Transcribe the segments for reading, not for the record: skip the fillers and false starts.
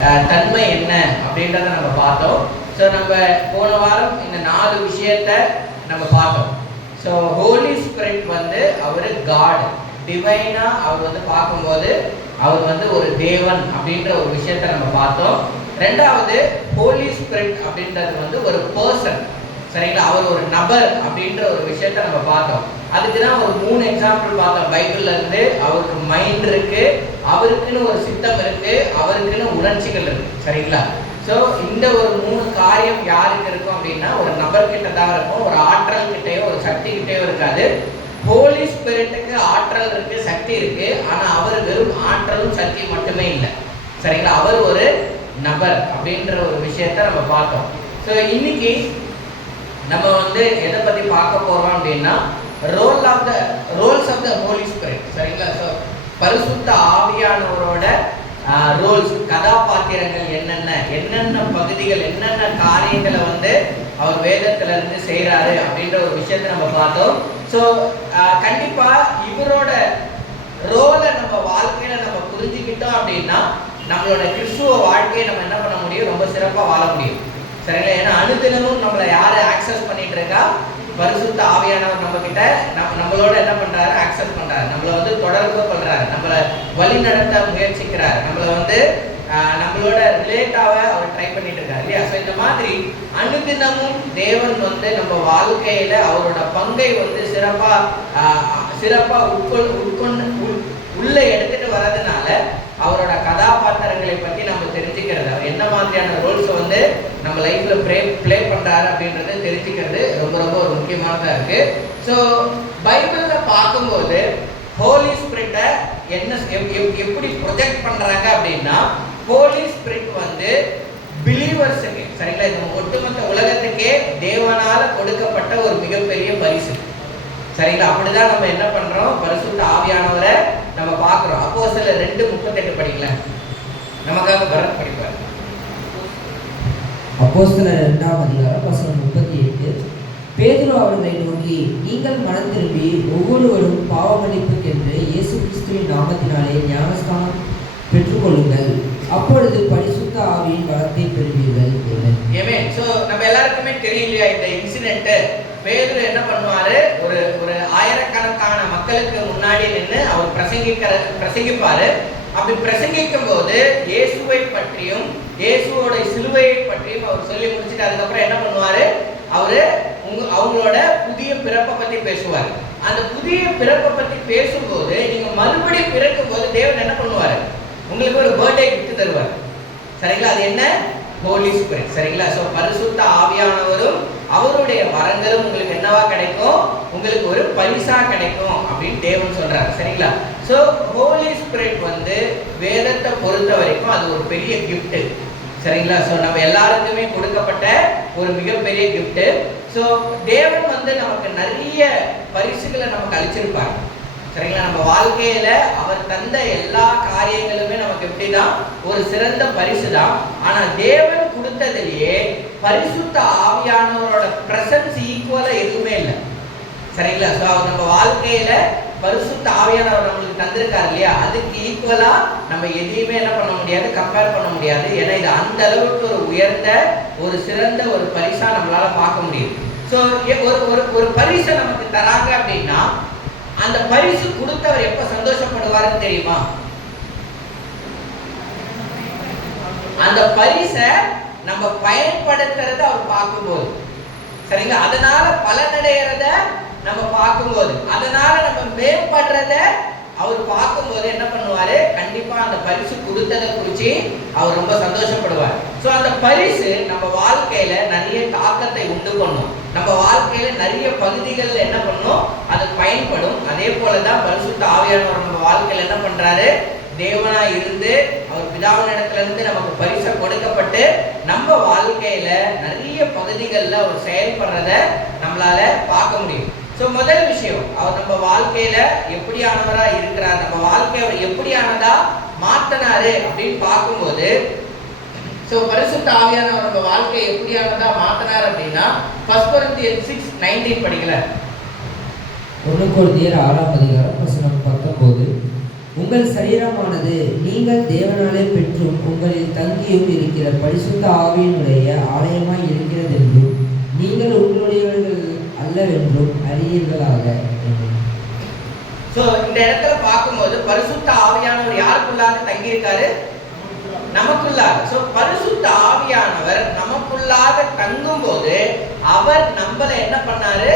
தன்மை என்ன அப்படின்றத நம்ம பார்த்தோம். ஸோ நம்ம போன வாரம் இந்த 4 விஷயத்த நம்ம பார்த்தோம். ஸோ ஹோலி ஸ்பிரிட் வந்து அவர் காட், டிவைனா அவர் பார்க்கும்போது அவர் ஒரு தேவன் அப்படின்ற ஒரு விஷயத்த நம்ம பார்த்தோம். ரெண்டாவது, ஹோலி ஸ்பிரிட் அப்படின்றது ஒரு பர்சன், சரிங்களா? அவர் ஒரு நபர் அப்படின்ற ஒரு விஷயத்த நம்ம பார்த்தோம். அதுக்கு தான் ஒரு 3 எக்ஸாம்பிள் பார்த்தோம் பைபிள்ல இருந்து. அவருக்கு மைண்ட் இருக்கு, அவருக்குன்னு ஒரு சித்தம் இருக்கு, அவருக்குன்னு உணர்ச்சிகள் இருக்கு, சரிங்களா? ஸோ இந்த ஒரு 3 காரியம் யாருக்கு இருக்கும் அப்படின்னா ஒரு நபர்கிட்ட தான் இருக்கும். ஒரு ஆற்றல் கிட்டேயோ ஒரு சக்தி கிட்டேயோ இருக்காது. ஹோலி ஸ்பிரிட்டுக்கு ஆற்றல் இருக்கு, சக்தி இருக்கு. ஆனா அவர் வெறும் ஆற்றலும் சக்தி மட்டுமே இல்லை, சரிங்களா? அவர் ஒரு நபர் அப்படின்ற ஒரு விஷயத்த நம்ம பார்த்தோம். ஸோ இன்னைக்கு நம்ம எதை பத்தி பார்க்க போறோம் அப்படின்னா roles of the Holi spirit, சரிங்களா? ஸோ பரிசுத்த ஆவியானவரோட ரோல்ஸ், கதாபாத்திரங்கள் என்னென்ன பகுதிகள், என்னென்ன காரியங்களை அவர் வேதத்துல இருந்து செய்யறாரு அப்படின்ற ஒரு விஷயத்தை நம்ம பார்த்தோம். ஸோ கண்டிப்பா இவரோட ரோலை நம்ம வாழ்க்கையில நம்ம புரிஞ்சுக்கிட்டோம் அப்படின்னா நம்மளோட கிறிஸ்துவ வாழ்க்கையை நம்ம என்ன பண்ண முடியும், ரொம்ப சிறப்பா வாழ முடியும், சரிங்களா? ஏன்னா அனுதினமும் நம்மளை யாரு ஆக்சஸ் பண்ணிட்டு இருக்கா? பரிசுத்த ஆவியானவர் நம்ம கிட்ட நம்மளோட என்ன பண்றாரு, ஆக்சஸ் பண்றாரு, நம்மளை தொடர்பு பண்றாரு, நம்மளை வழி நடத்த முயற்சிக்கிறாரு, நம்மளை நம்மளோட ரிலேட்டாவ அவர் ட்ரை பண்ணிட்டு இருக்காரு, இல்லையா? ஸோ இந்த மாதிரி அனுதினமும் தேவன் நம்ம வாழ்க்கையில அவரோட பங்கை சிறப்பா உள்ள எடுத்துட்டு வர்றதுனால அவரோட கதாபாத்திரங்களை பற்றி நம்ம தெரிஞ்சுக்கிறது, அவர் என்ன மாதிரியான ரோல்ஸ் நம்ம லைஃப்ல ப்ளே பண்றாரு அப்படின்றத தெரிஞ்சுக்கிறது ரொம்ப ரொம்ப ஒரு முக்கியமானதா இருக்கு. ஸோ பைபிள்ல பார்க்கும்போது ஹோலி ஸ்பிரிட்டை எப்படி ப்ரொஜெக்ட் பண்றாங்க அப்படின்னா, ஹோலி ஸ்பிரிட் பிலீவர்ஸுக்கு, சரிங்களா, இந்த ஒட்டுமொத்த உலகத்துக்கே தேவனால கொடுக்கப்பட்ட ஒரு மிகப்பெரிய பரிசு, சரிங்களா? அப்படிதான் நம்ம என்ன பண்றோம், பரிசுத்த ஆவியானவரை நம்ம பார்க்கிறோம். அப்போஸ்தலர் 2:38 படிக்கல, நமக்காக பரத் படிப்பார். அப்போஸ்தலர் 2ஆம் அதிகாரம் வசனம் 38. பேதுரு அவர்களை நோக்கி, நீங்கள் மனம் திரும்பி ஒவ்வொருவரும் பாவ மன்னிப்புக்கென்று இயேசு கிறிஸ்துவின் நாமத்தினாலே ஞானஸ்தானம் பெற்றுக்கொள்ளுங்கள், அப்பொழுது பரிசுத்த ஆவியின் வரத்தை பெறுவீர்கள். ஸோ நம்ம எல்லாருக்குமே தெரியலையா இந்த இன்சிடென்ட்? பேதுரு என்ன பண்ணுவாரு, ஒரு ஆயிரக்கணக்கான மக்களுக்கு முன்னாடி நின்று அவர் பிரசங்கிப்பாரு. அப்படி பிரசங்கிக்கும் போது இயேசுவை பற்றியும் இயேசுவோட சிலுவையை பற்றியும் அவர் சொல்லி முடிச்சுட்டு அதுக்கப்புறம் என்ன பண்ணுவாரு, அவரு அவங்களோட புதிய பிறப்பை பத்தி பேசுவார். அந்த புதிய பிறப்பை பத்தி பேசும்போது நீங்க மறுபடியும் பிறக்கும் போது தேவன் என்ன பண்ணுவாரு, உங்களுக்கு ஒரு பர்த்டே கிஃப்ட் தருவார், சரிங்களா? அது என்ன? ஹோலி ஸ்பிரிட், சரிங்களா? ஸோ பரிசுத்த ஆவியானவரும் அவருடைய வரங்களும் உங்களுக்கு என்னவா கிடைக்கும், உங்களுக்கு ஒரு பரிசா கிடைக்கும் அப்படின்னு தேவன் சொல்றாரு, சரிங்களா? ஸோ ஹோலி ஸ்பிரிட் வேதத்தை பொறுத்த வரைக்கும் அது ஒரு பெரிய கிஃப்ட், சரிங்களா? ஸோ நம்ம எல்லாருக்குமே கொடுக்கப்பட்ட ஒரு மிகப்பெரிய கிஃப்ட். ஸோ தேவன் நமக்கு நிறைய பரிசுகளை நமக்கு அளிச்சிருப்பார், சரிங்களா? நம்ம வாழ்க்கையில அவர் தந்த எல்லா காரியங்களுமே நமக்கு எப்படின்னா ஒரு சிறந்த பரிசு தான். ஆனா தேவன் கொடுத்ததிலேயே பரிசுத்த ஆவியானவரோட பிரசன்ஸ் ஈக்குவலா எதுவுமே இல்லை, சரிங்களா? ஸோ அவர் நம்ம வாழ்க்கையில பரிசுத்த ஆவியானவர் நம்மளுக்கு தந்திருக்காரு இல்லையா, அதுக்கு ஈக்குவலா நம்ம எதையுமே என்ன பண்ண முடியாது, கம்பேர் பண்ண முடியாது. ஏன்னா இது அந்த அளவுக்கு ஒரு உயர்ந்த ஒரு சிறந்த ஒரு பரிசா நம்மளால பார்க்க முடியும். ஸோ ஒரு பரிசை நமக்கு தராங்க அப்படின்னா அந்த பரிசு கொடுத்தவர் எப்ப சந்தோஷப்படுவாருன்னு தெரியுமா? அந்த பரிசை நம்ம பயன்படுத்துறத அவர் பார்க்கும்போது, சரிங்களா? அதனால பலனடைகிறத நம்ம பார்க்கும்போது, அதனால நம்ம மேம்படுறத அவர் பார்க்கும்போது என்ன பண்ணுவாரு, கண்டிப்பா அந்த பரிசு கொடுத்ததை குறிச்சு அவர் ரொம்ப சந்தோஷப்படுவார். ஸோ அந்த பரிசு நம்ம வாழ்க்கையில நிறைய தாக்கத்தை உண்டு பண்ணும், நம்ம வாழ்க்கையில நிறைய பகுதிகளில் என்ன பண்ணும், அது பயன்படும். அதே போலதான் பரிசுத்த ஆவியானவர் நம்ம வாழ்க்கையில என்ன பண்றாரு, தேவனா இருந்து அவர் பிதாவின் இடத்துல இருந்து நமக்கு பரிசை கொடுக்கப்பட்டு நம்ம வாழ்க்கையில நிறைய பகுதிகளில் அவர் செயல்படுறத நம்மளால பார்க்க முடியும். ஸோ முதல் விஷயம், அவர் நம்ம வாழ்க்கையில எப்படியானவரா இருக்கிறார், நம்ம வாழ்க்கையை அவர் எப்படியானதா மாத்தினாரு அப்படின்னு பார்க்கும்போது, ஸோ பரிசுத்த ஆவியானவர் நம்ம வாழ்க்கையை எப்படியானதா மாத்தினார் அப்படின்னா 1 Corinthians 6:19 படிக்கல, 1 Corinthians 6ஆம் அதிகாரம் வசனம் 19. உங்கள் சரீரமானது நீங்கள் தேவனாலே பெற்றும் உங்களில் தங்கியும் இருக்கிற பரிசுத்த ஆவியினுடைய ஆலயமாய் இருக்கிறது என்றும் நீங்கள் உங்களுடையவர்கள் அல்லவென்றும் அறியீர்களாக. சோ இந்த இடத்துல பார்க்கும்போது பரிசுத்த ஆவியானவர் யாருக்குள்ளாக தங்கி இருக்காரு? நமக்குள்ளாக. சோ பரிசுத்த ஆவியானவர் நமக்குள்ளாக தங்கும் போது அவர் நம்மள என்ன பண்ணாரு?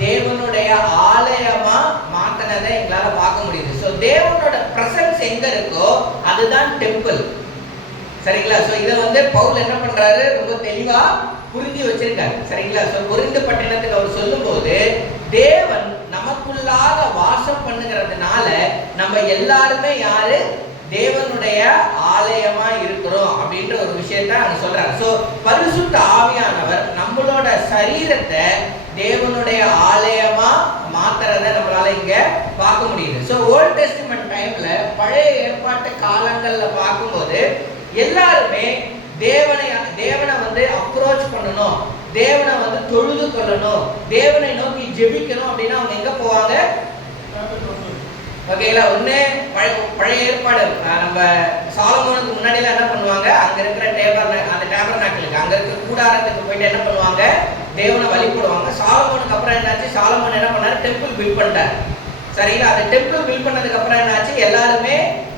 தேவனுடைய ஆலயமா மாத்தினதை எங்களால பார்க்க முடியுது. சோ தேவனோட பிரசன்ஸ் எங்க இருக்கோ அதுதான் டெம்பிள். சரிங்களா? சோ இத பவுல் என்ன பண்றாரு? ரொம்ப தெளிவா புரிஞ்சு வச்சிருக்காரு. சரிங்களா? சோ கொரிந்து பட்டணத்துக்கு அவர் சொல்லும்போது தேவன் நமக்குள்ளாக வாசம் பண்ணுகிறதுனால நம்ம எல்லாருமே யாரு? தேவனுடைய ஆலயமா இருக்கிறோம் அப்படின்ற ஒரு விஷயத்தை அங்க சொல்றாரு. சோ பரிசுத்த ஆவியானவர் நம்மளோட சரீரத்தை தேவனுடைய ஆலயமா மாத்துறத நம்மளால இங்க பார்க்க முடியுது. சோ ஓல்ட் டெஸ்டிமென்ட் டைம்ல பழைய ஏற்பாட்டு காலங்கள்ல பார்க்கும்போது எல்லாருமே தேவனை அப்ரோச் பண்ணணும், தேவனை தொழுது கொள்ளணும், தேவனை நோக்கி ஜெபிக்கணும் அப்படின்னா அவங்க எங்க போவாங்க? ஓகேங்களா? ஒண்ணு பழைய ஏற்பாடு நம்ம சாலமோனுக்கு முன்னாடிலாம் என்ன பண்ணுவாங்க? அங்க இருக்கிற அந்த டேபர்நாக்கிளுக்கு அங்க இருக்க கூடாரத்துக்கு போயிட்டு என்ன பண்ணுவாங்க? தேவனை வழிபடுவாங்க. சாலமோனுக்கு அப்புறம் என்னாச்சு? சாலமோன் என்ன பண்ணாரு? டெம்பிள் பில்ட் பண்ணிட்டார். சரிங்களா? அந்த டெம்பிள் பில்ட் பண்ணதுக்கு அப்புறம் என்னாச்சு? எல்லாருமே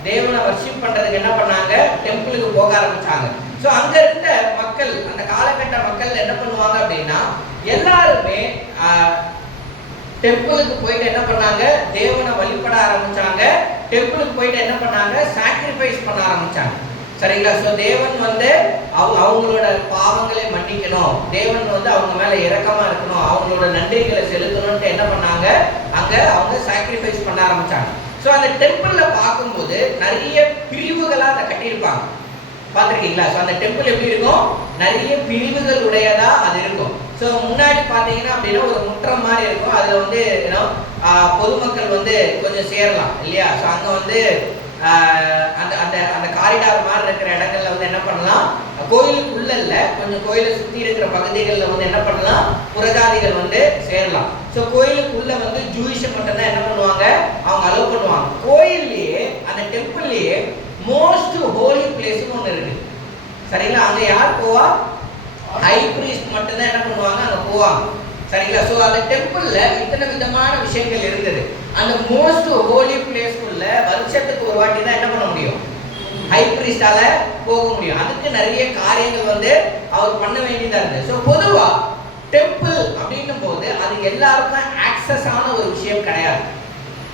தேவனை வர்ஷிப் பண்றதுக்கு என்ன பண்ணாங்க? டெம்பிளுக்கு போக ஆரம்பிச்சாங்க. சோ அங்க இருந்த மக்கள், அந்த காலகட்ட மக்கள் என்ன பண்ணுவாங்க அப்படின்னா எல்லாருமே டெம்பிளுக்கு போயிட்டு என்ன பண்ணாங்க? தேவனை வழிபட ஆரம்பிச்சாங்க. டெம்பிளுக்கு போயிட்டு என்ன பண்ணாங்க? சாக்ரிஃபைஸ் பண்ண ஆரம்பிச்சாங்க. சரிங்களா? சோ தேவன் அவங்களோட பாவங்களை மன்னிக்கணும், தேவன் அவங்க மேல இரக்கமா இருக்கணும், அவங்களோட நன்றிகளை செலுத்தணும்னு என்ன பண்ணாங்க? அங்க அவங்க சாக்ரிஃபைஸ் பண்ண ஆரம்பிச்சாங்க. சோ அந்த டெம்பிள்ல பார்க்கும்போது நிறைய பிரிவுகளா அதை கட்டியிருப்பாங்க. பார்த்துருக்கீங்களா? ஸோ அந்த டெம்பிள் எப்படி இருக்கும்? நிறைய பிரிவுகள் உடையதா அது இருக்கும். ஸோ முன்னாடி பார்த்தீங்கன்னா அப்படின்னா ஒரு முற்றம் மாதிரி இருக்கும். அதில் பொதுமக்கள் கொஞ்சம் சேரலாம் இல்லையா? ஸோ அங்கே அந்த அந்த அந்த காரிடார் மாதிரி இருக்கிற இடங்கள்ல என்ன பண்ணலாம்? கோயிலுக்குள்ள இல்லை, கொஞ்சம் கோயிலை சுற்றி இருக்கிற பகுதிகளில் என்ன பண்ணலாம்? புறஜாதிகள் சேரலாம். ஸோ கோயிலுக்குள்ள ஜூயிஷை மட்டும்தான் என்ன பண்ணுவாங்க? அவங்க அலோவ் பண்ணுவாங்க. கோயில்லையே அந்த டெம்பிள்லயே மோஸ்ட் ஹோலி பிளேஸ்னு ஒன்று இருக்கு. சரிங்களா? அங்க யார் போவா? ஹை பிரீஸ்ட் மட்டும்தான் என்ன பண்ணுவாங்க? அங்க போவாங்க. சரிங்களா? ஸோ அந்த டெம்பிள்ல இத்தனை விதமான விஷயங்கள் இருந்தது. அந்த மோஸ்ட் ஹோலி பிளேஸ்க்குள்ள வருஷத்துக்கு ஒரு வாட்டி தான் என்ன பண்ண முடியும்? ஹை பிரீஸ்டால போக முடியும். அதுக்கு நிறைய காரியங்கள் அவர் பண்ண வேண்டியதா இருந்தது. ஸோ பொதுவா டெம்பிள் அப்படின்னும் போது அது எல்லாருக்கும் ஆக்சஸ் ஆன ஒரு விஷயம் கிடையாது.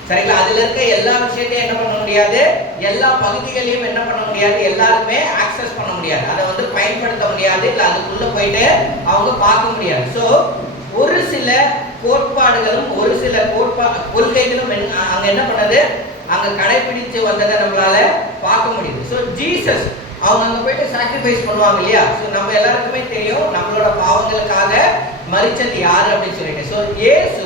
சரிங்களா? அதுல இருக்க எல்லா விஷயத்தையும் என்ன பண்ண முடியாது? எல்லா பகுதிகளையும் என்ன பண்ண முடியாது? எல்லாருமே ஆக்சஸ் பண்ண முடியாது. அதை பயன்படுத்த முடியாது, இல்லை அதுக்குள்ள போயிட்டு அவங்க பார்க்க முடியாது. ஸோ ஒரு சில கோட்பாடுகளும் ஒரு சில கொள்கைகளும் அங்க என்ன பண்ணது? அங்க கடைபிடிச்சு வந்ததை நம்மளால பார்க்க முடியுது. ஸோ ஜீசஸ் அவங்க அங்க போயிட்டு சாக்ரிஃபைஸ் பண்ணுவாங்க இல்லையா? ஸோ நம்ம எல்லாருக்குமே தெரியும் நம்மளோட பாவங்களுக்காக மரிச்சது யாரு அப்படின்னு சொல்லிட்டு. ஸோ இயேசு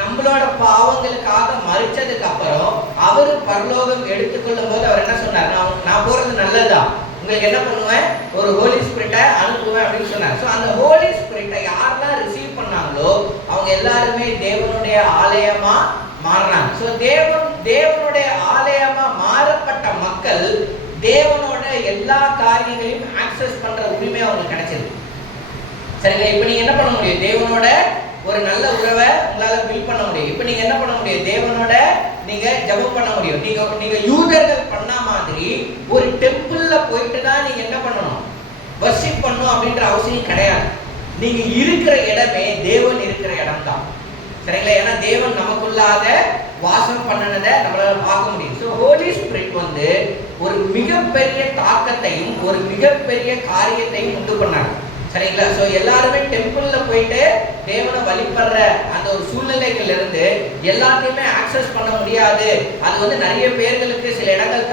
நம்மளோட பாவங்களுக்காக மரிச்சதுக்கு அப்புறம் அவரு பரலோகம் எடுத்துக்கொள்ளும் போது அவர் என்ன சொன்னார்? நான் போறது நல்லதுதான், உங்களுக்கு என்ன பண்ணுவேன்? ஒரு ஹோலி ஸ்பிரிட்டை அனுப்புவேன் அப்படின்னு சொன்னார். ஸோ அந்த ஹோலி ஸ்பிரிட்டை யாரெல்லாம் ரிசீவ் பண்ணாங்களோ அவங்க எல்லாருமே தேவனுடைய ஆலயமா மாறினாங்க. ஸோ தேவனுடைய ஆலயமா மாறப்பட்ட மக்கள் தேவனோட எல்லா காரியங்களையும் ஆக்சஸ் பண்ற உரிமை அவங்களுக்கு கிடைச்சது. சரிங்களா? இப்ப நீங்க என்ன பண்ண முடியும்? தேவனோட ஒரு நல்ல உறவை உங்களால பில்ட் பண்ண முடியும். இப்ப நீங்க என்ன பண்ண முடியும்? தேவனோட நீங்க ஜெபம் பண்ண முடியும். நீங்க யூதர்கள் பண்ண மாதிரி ஒரு டெம்பிள்ல போயிட்டு தான் நீங்க என்ன பண்ணணும்? வர்ஷிப் பண்ணணும் அப்படின்ற அவசியம் கிடையாது. நீங்க இருக்கிற இடமே தேவன் இருக்கிற இடம் தான். சரிங்களா? ஏன்னா தேவன் நமக்குள்ளாக வாசம் பண்ணனதை நம்மளால பார்க்க முடியும். ஸோ ஹோலி ஸ்பிரிட் ஒரு மிகப்பெரிய தாக்கத்தையும் ஒரு மிகப்பெரிய காரியத்தையும் உண்டு பண்ணாங்க. சரிங்களா? ஸோ எல்லாருமே டெம்பிள்ல போயிட்டு தேவனை வழிபடுற அந்த ஒரு சூழ்நிலைகள் இருந்து எல்லாத்தையுமே ஆக்சஸ் பண்ண முடியாது. அது நிறைய பேர்களுக்கு சில இடங்கள்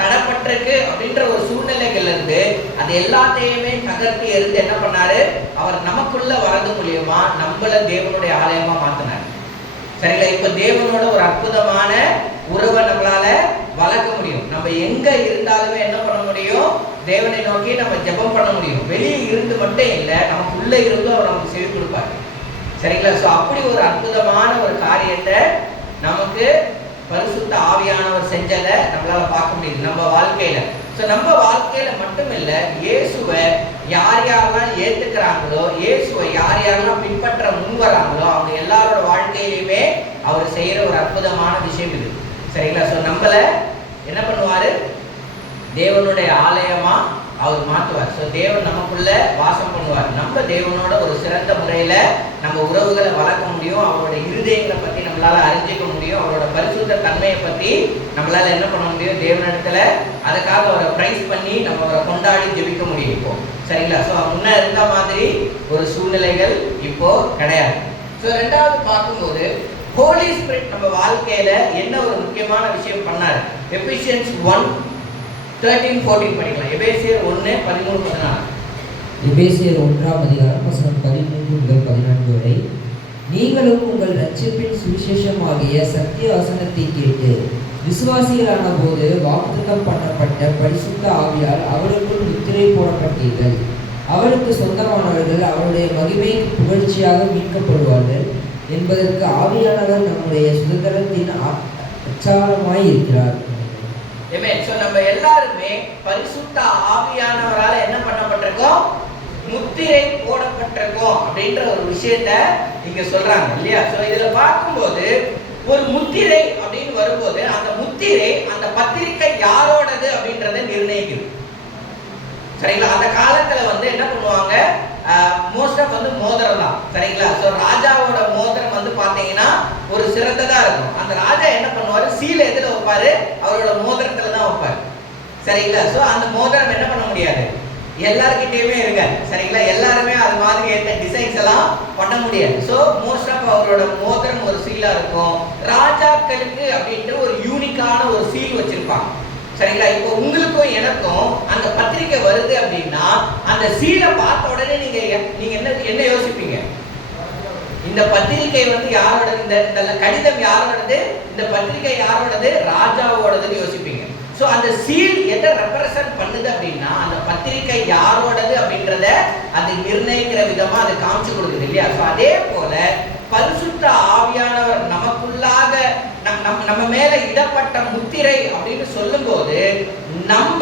தடைப்பட்டிருக்கு அப்படின்ற ஒரு சூழ்நிலைகள் இருந்து அது எல்லாத்தையுமே தகர்த்தி இருந்து என்ன பண்ணாரு? அவர் நமக்குள்ள வரது மூலியமா நம்மள தேவனுடைய ஆலயமா மாத்தினார். சரிங்களா? இப்ப தேவனோட ஒரு அற்புதமான உறவை நம்மளால வளர்க்க முடியும். நம்ம எங்க இருந்தாலுமே என்ன பண்ண முடியும்? தேவனை நோக்கி நம்ம ஜெபம் பண்ண முடியும். வெளியே இருந்து மட்டும் இல்லை, நமக்குள்ள இருந்தும் அவர் நமக்கு செவி கொடுப்பாரு. சரிங்களா? ஸோ அப்படி ஒரு அற்புதமான ஒரு காரியத்தை நமக்கு பரிசுத்த ஆவியானவர் செஞ்சதை நம்மளால பார்க்க முடியுது நம்ம வாழ்க்கையில. ஸோ நம்ம வாழ்க்கையில மட்டும் இல்லை, இயேசுவை யார் யாரெல்லாம் ஏத்துக்கிறாங்களோ, இயேசுவை யார் யாரெல்லாம் பின்பற்ற முன் வராங்களோ அவங்க எல்லாரோட வாழ்க்கையிலுமே அவர் செய்யற ஒரு அற்புதமான விஷயம் இது. சரிங்களா? ஸோ நம்மள என்ன பண்ணுவாரு? தேவனுடைய ஆலயமா அவர் மாற்றுவார். ஸோ தேவன் நமக்குள்ள வாசம் பண்ணுவார். நம்ம தேவனோட ஒரு சிறந்த முறையில நம்ம உறவுகளை வளர்க்க முடியும். அவரோட இருதயங்களை பத்தி நம்மளால அறிஞ்சிக்க முடியும். அவரோட பரிசுத்த தன்மையை பத்தி நம்மளால என்ன பண்ண முடியும்? தேவனிடத்துல அதுக்காக அவரை பிரைஸ் பண்ணி நம்ம அவரை கொண்டாடி ஜெபிக்க முடியும் இப்போ. சரிங்களா? ஸோ முன்ன இருந்த மாதிரி ஒரு சூழ்நிலைகள் இப்போ கிடையாது. ஸோ ரெண்டாவது பார்க்கும்போது ஹோலி ஸ்பிரிட் நம்ம வாழ்க்கையில என்ன ஒரு முக்கியமான விஷயம் பண்ணாரு? எபிசியன்ஸ் 1:13-14 படிக்கலாம். எபேசியர் 1:13-14. எபேசியர் 1:13-14 வரை. நீங்களும் உங்கள் ரட்சிப்பின் சுவிசேஷமாகிய சத்திய வசனத்தை கேட்டு விசுவாசிகளான போது வாக்குத்தத்தம் பண்ணப்பட்ட பரிசுத்த ஆவியால் அவருக்குள் முத்திரை போடப்பட்டீர்கள். அவருக்கு சொந்தமானவர்கள் அவருடைய மகிமைக்கு புகழ்ச்சியாக மீட்கப்படுவார்கள் என்பதற்கு ஆவியானவர் நம்முடைய சுதந்திரத்தின் அச்சாரமாய் இருக்கிறார். ஸோ நம்ம எல்லாருமே பரிசுத்த ஆவியானவரால் என்ன பண்ணப்பட்டிருக்கோம்? முத்திரை போடப்பட்டிருக்கோம் அப்படின்ற ஒரு விஷயத்த இங்க சொல்றாங்க இல்லையா? ஸோ இதுல பார்க்கும்போது ஒரு முத்திரை அப்படின்னு வரும்போது அந்த முத்திரை அந்த பத்திரிக்கை யாரோடது அப்படின்றத நிர்ணயிக்குது. சரிங்களா? அந்த காலத்துல வந்து என்ன பண்ணுவாங்க? மோஸ்ட் ஆஃப் வந்து மோதிரம் தான். சரிங்களா? ஸோ ராஜாவோட மோதிரம் வந்து பார்த்தீங்கன்னா ஒரு சிறந்ததா இருக்கும். அந்த ராஜா என்ன பண்ணுவாரு? சீலை எதுல வைப்பாரு? அவரோட மோதிரத்துல தான் வைப்பாரு. சரிங்களா? ஸோ அந்த மோதிரம் என்ன பண்ண முடியாது? எல்லார்கிட்டயுமே இருக்காது. சரிங்களா? எல்லாருமே அது மாதிரி ஏற்ற டிசைன்ஸ் எல்லாம் பண்ண முடியாது. ஸோ மோஸ்ட் ஆஃப் அவரோட மோதிரம் ஒரு சீலா இருக்கும். ராஜாக்களுக்கு அப்படின்ட்டு ஒரு யூனிக்கான ஒரு சீல் வச்சிருப்பாங்க. சரிங்களா? இப்போ உங்களுக்கும் எனக்கும் அந்த பத்திரிக்கை வருது அப்படின்னா அந்த சீலை பார்த்த உடனே நீங்க என்ன யோசிப்பீங்க? இந்த பத்திரிக்கை வந்து யாரோடது? இந்த கடிதம் யாரோடது? இந்த பத்திரிக்கை யாரோடது? ராஜாவோடதுன்னு யோசிப்பீங்க. ஸோ அந்த சீல் எதை ரெப்ரசன்ட் பண்ணுது அப்படின்னா அந்த பத்திரிக்கை யாரோடது அப்படின்றத அது நிர்ணயிக்கிற விதமா அது காமிச்சு கொடுக்குது இல்லையா? ஸோ அதே போல பரிசுத்த ஆவியானவர் நமக்குள்ளாக நம்ம மேல இடப்பட்ட முத்திரை அப்படின்னு சொல்லும் போது நம்ம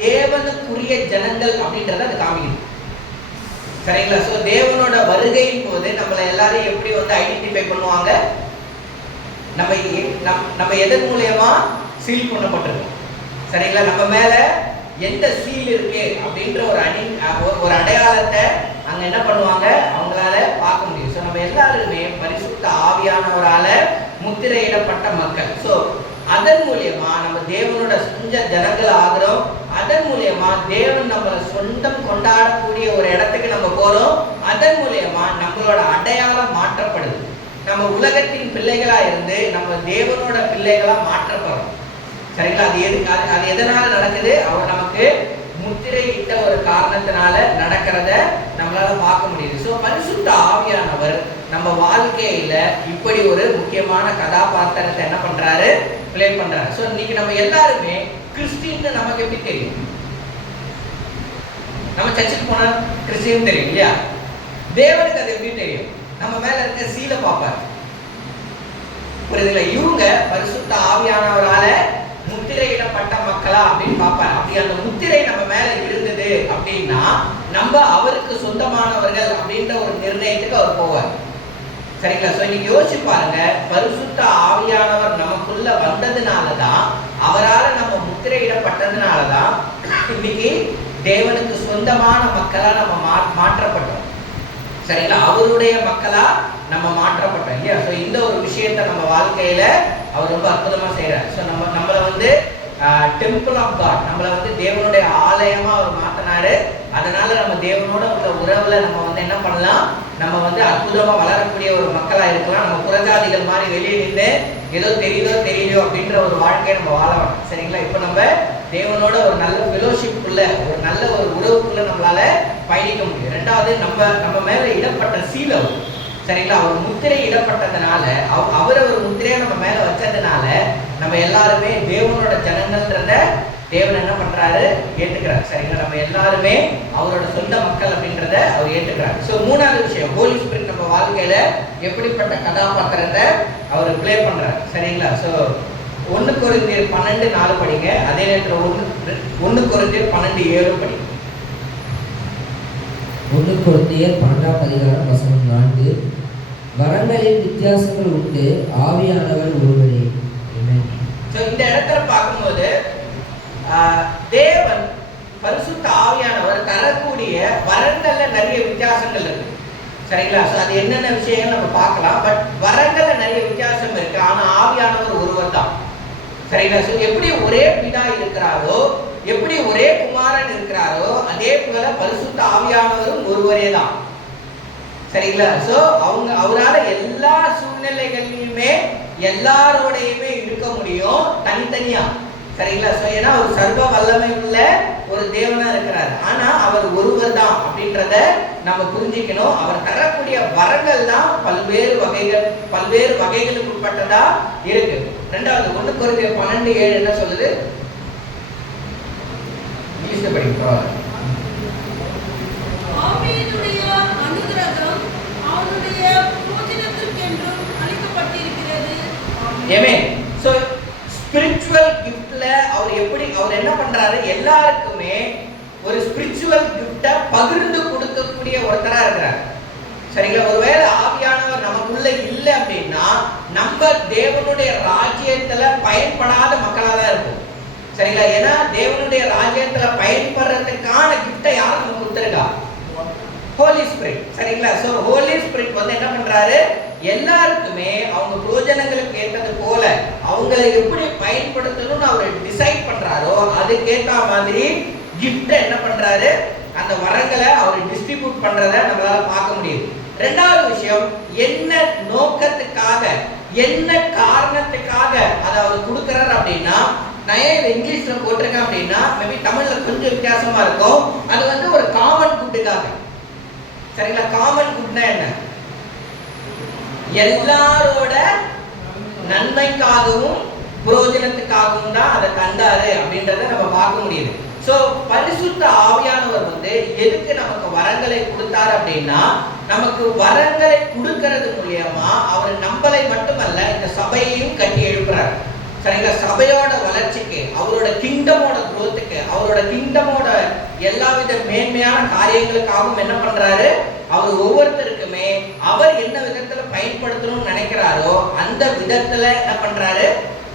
தேவனுக்குரிய ஜனங்கள் அப்படின்றத அது காமிக்குது. சரிங்களா? ஸோ தேவனோட வருகையின் போது நம்மளை எல்லாரும் எப்படி வந்து ஐடென்டிஃபை பண்ணுவாங்க? நம்ம எதன் மூலியமா சீல் பண்ணப்பட்டிருக்கோம். சரிங்களா? நம்ம மேல எந்த சீல் இருக்கு அப்படின்ற ஒரு அடையாளத்தை அங்க என்ன பண்ணுவாங்க? அவங்களால பார்க்க முடியும். ஸோ நம்ம எல்லாருமே பரிசுத்த ஆவியானவரால முத்திரையிடப்பட்ட மக்கள். ஸோ அதன் மூலியமா நம்ம தேவனோட சொந்த ஜனங்கள் ஆகிறோம். அதன் மூலியமா தேவன் நம்மளை சொந்தம் கொண்டாடக்கூடிய ஒரு இடத்துக்கு நம்ம போறோம். அதன் மூலியமா நம்மளோட அடையாளம் மாற்றப்படுது. நம்ம உலகத்தின் பிள்ளைகளா இருந்து நம்ம தேவனோட பிள்ளைகளா மாற்றப்படுறோம். சரிங்களா? அது எதனால நடக்குது? அவர் நமக்கு முத்திரையிட்ட ஒரு காரணத்தினால நடக்கிறத நம்மளால பார்க்க முடியுது. ஸோ பரிசுத்த ஆவியானவர் நம்ம வாழ்க்கையில இப்படி ஒரு முக்கியமான கதாபாத்திரத்தை என்ன பண்றாரு? பிளே பண்றாரு. ஸோ இன்னைக்கு நம்ம எல்லாருமே கிறிஸ்டின்னு நமக்கு எப்படி தெரியும்? நம்ம சர்ச்சுக்கு போனா கிறிஸ்டின் தெரியும் இல்லையா? தேவனுக்கு அது எப்படி தெரியும்? நம்ம மேல இருக்க சீலை பார்ப்பாரு. புரியுதுங்களா? இவங்க பரிசுத்த ஆவியானவரால முத்திரையிடப்பட்ட மக்களா அப்படின்னு பார்ப்பாரு. அப்படி அந்த முத்திரை நம்ம மேல இருந்தது அப்படின்னா நம்ம அவருக்கு சொந்தமானவர்கள் அப்படின்ற ஒரு நிர்ணயத்துக்கு அவர் போவார். சரிங்களா? ஸோ இன்னைக்கு யோசிச்சு பாருங்க, பரிசுத்த ஆவியானவர் நமக்குள்ள வந்ததுனாலதான், அவரால் நம்ம முத்திரையிடப்பட்டதுனாலதான் இன்னைக்கு தேவனுக்கு சொந்தமான மக்களா நம்ம மாற்றப்பட்டோம். சரிங்களா? அவருடைய மக்களா நம்ம மாற்றப்பட்டோம் இல்லையா? ஸோ இந்த ஒரு விஷயத்தை நம்ம வாழ்க்கையில அவர் ரொம்ப அற்புதமா செய்யறாரு. ஸோ நம்மளை வந்து டெம்பிள் ஆஃப் காட், நம்மளை வந்து தேவனுடைய ஆலயமா அவர் மாத்தினாரு. அதனால நம்ம தேவனோட உள்ள உறவுல நம்ம வந்து என்ன பண்ணலாம்? நம்ம வந்து அற்புதமா வளரக்கூடிய ஒரு மக்களா இருக்கலாம். நம்ம புறஜாதிகள் மாதிரி வெளியே நின்று ஏதோ தெரியலையோ அப்படின்ற ஒரு வாழ்க்கையை நம்ம வாழலாம். சரிங்களா? இப்போ நம்ம தேவனோட ஒரு நல்ல ஃபெலோஷிப் உள்ள ஒரு நல்ல ஒரு உறவுக்குள்ள நம்மளால பயணிக்க முடியும். ரெண்டாவது நம்ம மேல இடப்பட்ட சீலம். சரிங்களா? அவர் முத்திரை இடப்பட்டதுனால, அவர் ஒரு முத்திரையை நம்ம மேல வச்சதுனால நம்ம எல்லாருமே தேவனோட ஜனங்கள்ன்றத தேவன் என்ன பண்றாரு? ஏற்றுக்கிறார். சரிங்களா? நம்ம எல்லாருமே அவரோட சொந்த மக்கள் அப்படின்றத அவர் ஏற்றுக்கிறார். ஸோ மூணாவது விஷயம், ஹோலி ஸ்பிரிட் நம்ம வாழ்க்கையில எப்படிப்பட்ட கதாபாத்திரத்தை அவர் பிளே பண்றாரு. சரிங்களா? ஸோ 1 கொரிந்தியர் 12:4 படிங்க. அதே நேரத்தில் 1 கொரிந்தியர் 12:7 படிங்க. 1 கொரிந்தியர் 12:4 வரங்களில் வித்தியாசங்கள் உண்டு, ஆவியானவர் ஒருவரே. ஸோ இந்த இடத்துல பார்க்கும்போது தேவன் பரிசுத்த ஆவியானவர் தரக்கூடிய வரங்கள்ல நிறைய வித்தியாசங்கள் இருக்கு. சரிங்களா? ஸோ அது என்னென்ன விஷயங்கள் நம்ம பார்க்கலாம். பட் வரங்கள்ல நிறைய வித்தியாசம் இருக்கு. ஆனால் ஆவியானவர் ஒருவர் தான். சரிங்களா? ஸோ எப்படி ஒரே பிதா இருக்கிறாரோ, எப்படி ஒரே குமாரன் இருக்கிறாரோ, அதே போல பரிசுத்த ஆவியானவரும் ஒருவரே தான். சரிங்களா? ஸோ அவரால் எல்லா சூழ்நிலைகளிலுமே எல்லாரோடையுமே இருக்க முடியும், தனித்தனியா. சரிங்களா? ஸோ ஏன்னா ஒரு சர்வ வல்லமை உள்ள ஒரு தேவனா இருக்கிறார். ஆனா அவர் ஒருவர் தான் அப்படின்றத நம்ம புரிஞ்சுக்கணும். அவர் தரக்கூடிய வரங்கள் தான் பல்வேறு வகைகளுக்கு உட்பட்டதா இருக்கு. ரெண்டாவது 1 கொரிந்தியர் 12:7 என்ன சொல்லுது? இங்கிலீஷ்ல படிக்கிறோம். ஆவியினுடைய அனுக்கிரகம் அவருடைய பிரயோஜனத்திற்கென்றும் அளிக்கப்பட்டிருக்கிறது. ஆமென். சோ ஸ்பிரிச்சுவல் கிஃப்ட்ல அவர் என்ன பண்றாரு? எல்லாருக்குமே ஒரு ஸ்பிரிச்சுவல் கிஃப்ட பகிர்ந்து கொடுக்கக்கூடிய ஒருத்தரா இருக்கிறார். சரிங்களா? ஒருவேளை ஆவியானவர் நமக்குள்ள இல்லை அப்படின்னா நம்ம தேவனுடைய ராஜ்யத்துல பயன்படாத மக்களா தான் இருக்கும். சரிங்களா? ஏன்னா தேவனுடைய ராஜ்யத்துல பயன்படுறதுக்கான கிஃப்டை யாரும் நமக்கு கொடுத்துருக்கா? ஹோலி ஸ்பிரிட். சரிங்களா? சோ ஹோலி ஸ்பிரிட் வந்து என்ன பண்றாரு? எல்லாருக்குமே அவங்க பிரயோஜனங்களுக்கு ஏற்றது போல அவங்களை எப்படி பயன்படுத்தணும்னு அவர் டிசைட் பண்றாரோ அதுக்கேற்ற மாதிரி கிஃப்ட் என்ன பண்றாரு? அந்த வரங்களை அவர் டிஸ்ட்ரிபியூட் பண்றதை நம்மளால பார்க்க முடியுது. ரெண்டாவது விஷயம், என்ன நோக்கத்துக்காக, என்ன காரணத்துக்காக அதை அவர் கொடுக்கிறார் அப்படின்னா, நான் ஏன் இங்கிலீஷ்ல போட்டிருக்கேன் அப்படின்னா மேபி தமிழ்ல கொஞ்சம் வித்தியாசமா இருக்கும். அது வந்து ஒரு காமன் குட்டுக்காக. சரிங்களா? காமன் குட்னா என்ன? எல்லாரோட நன்மைக்காகவும் பிரயோஜனத்துக்காகவும் தான் அதை தந்தாரு அப்படின்றத நம்ம பார்க்க முடியுது. சோ பரிசுத்த ஆவியானவர் வந்து எதுக்கு நமக்கு வரங்களை கொடுத்தாரு அப்படின்னா, நமக்கு வரங்களை கொடுக்கிறது மூலியமா அவர் நம்மளை மட்டுமல்ல இந்த சபையையும் கட்டி எழுப்புறார். சரிங்களா? சபையோட வளர்ச்சிக்கு, அவரோட கிங்டமோட குரோத்துக்கு, அவரோட கிங்டமோட எல்லாவித மேன்மையான காரியங்களுக்காகவும் என்ன பண்றாரு? அவர் ஒவ்வொருத்தருக்குமே அவர் என்ன விதத்துல பயன்படுத்தணும்னு நினைக்கிறாரோ அந்த விதத்துல என்ன பண்றாரு?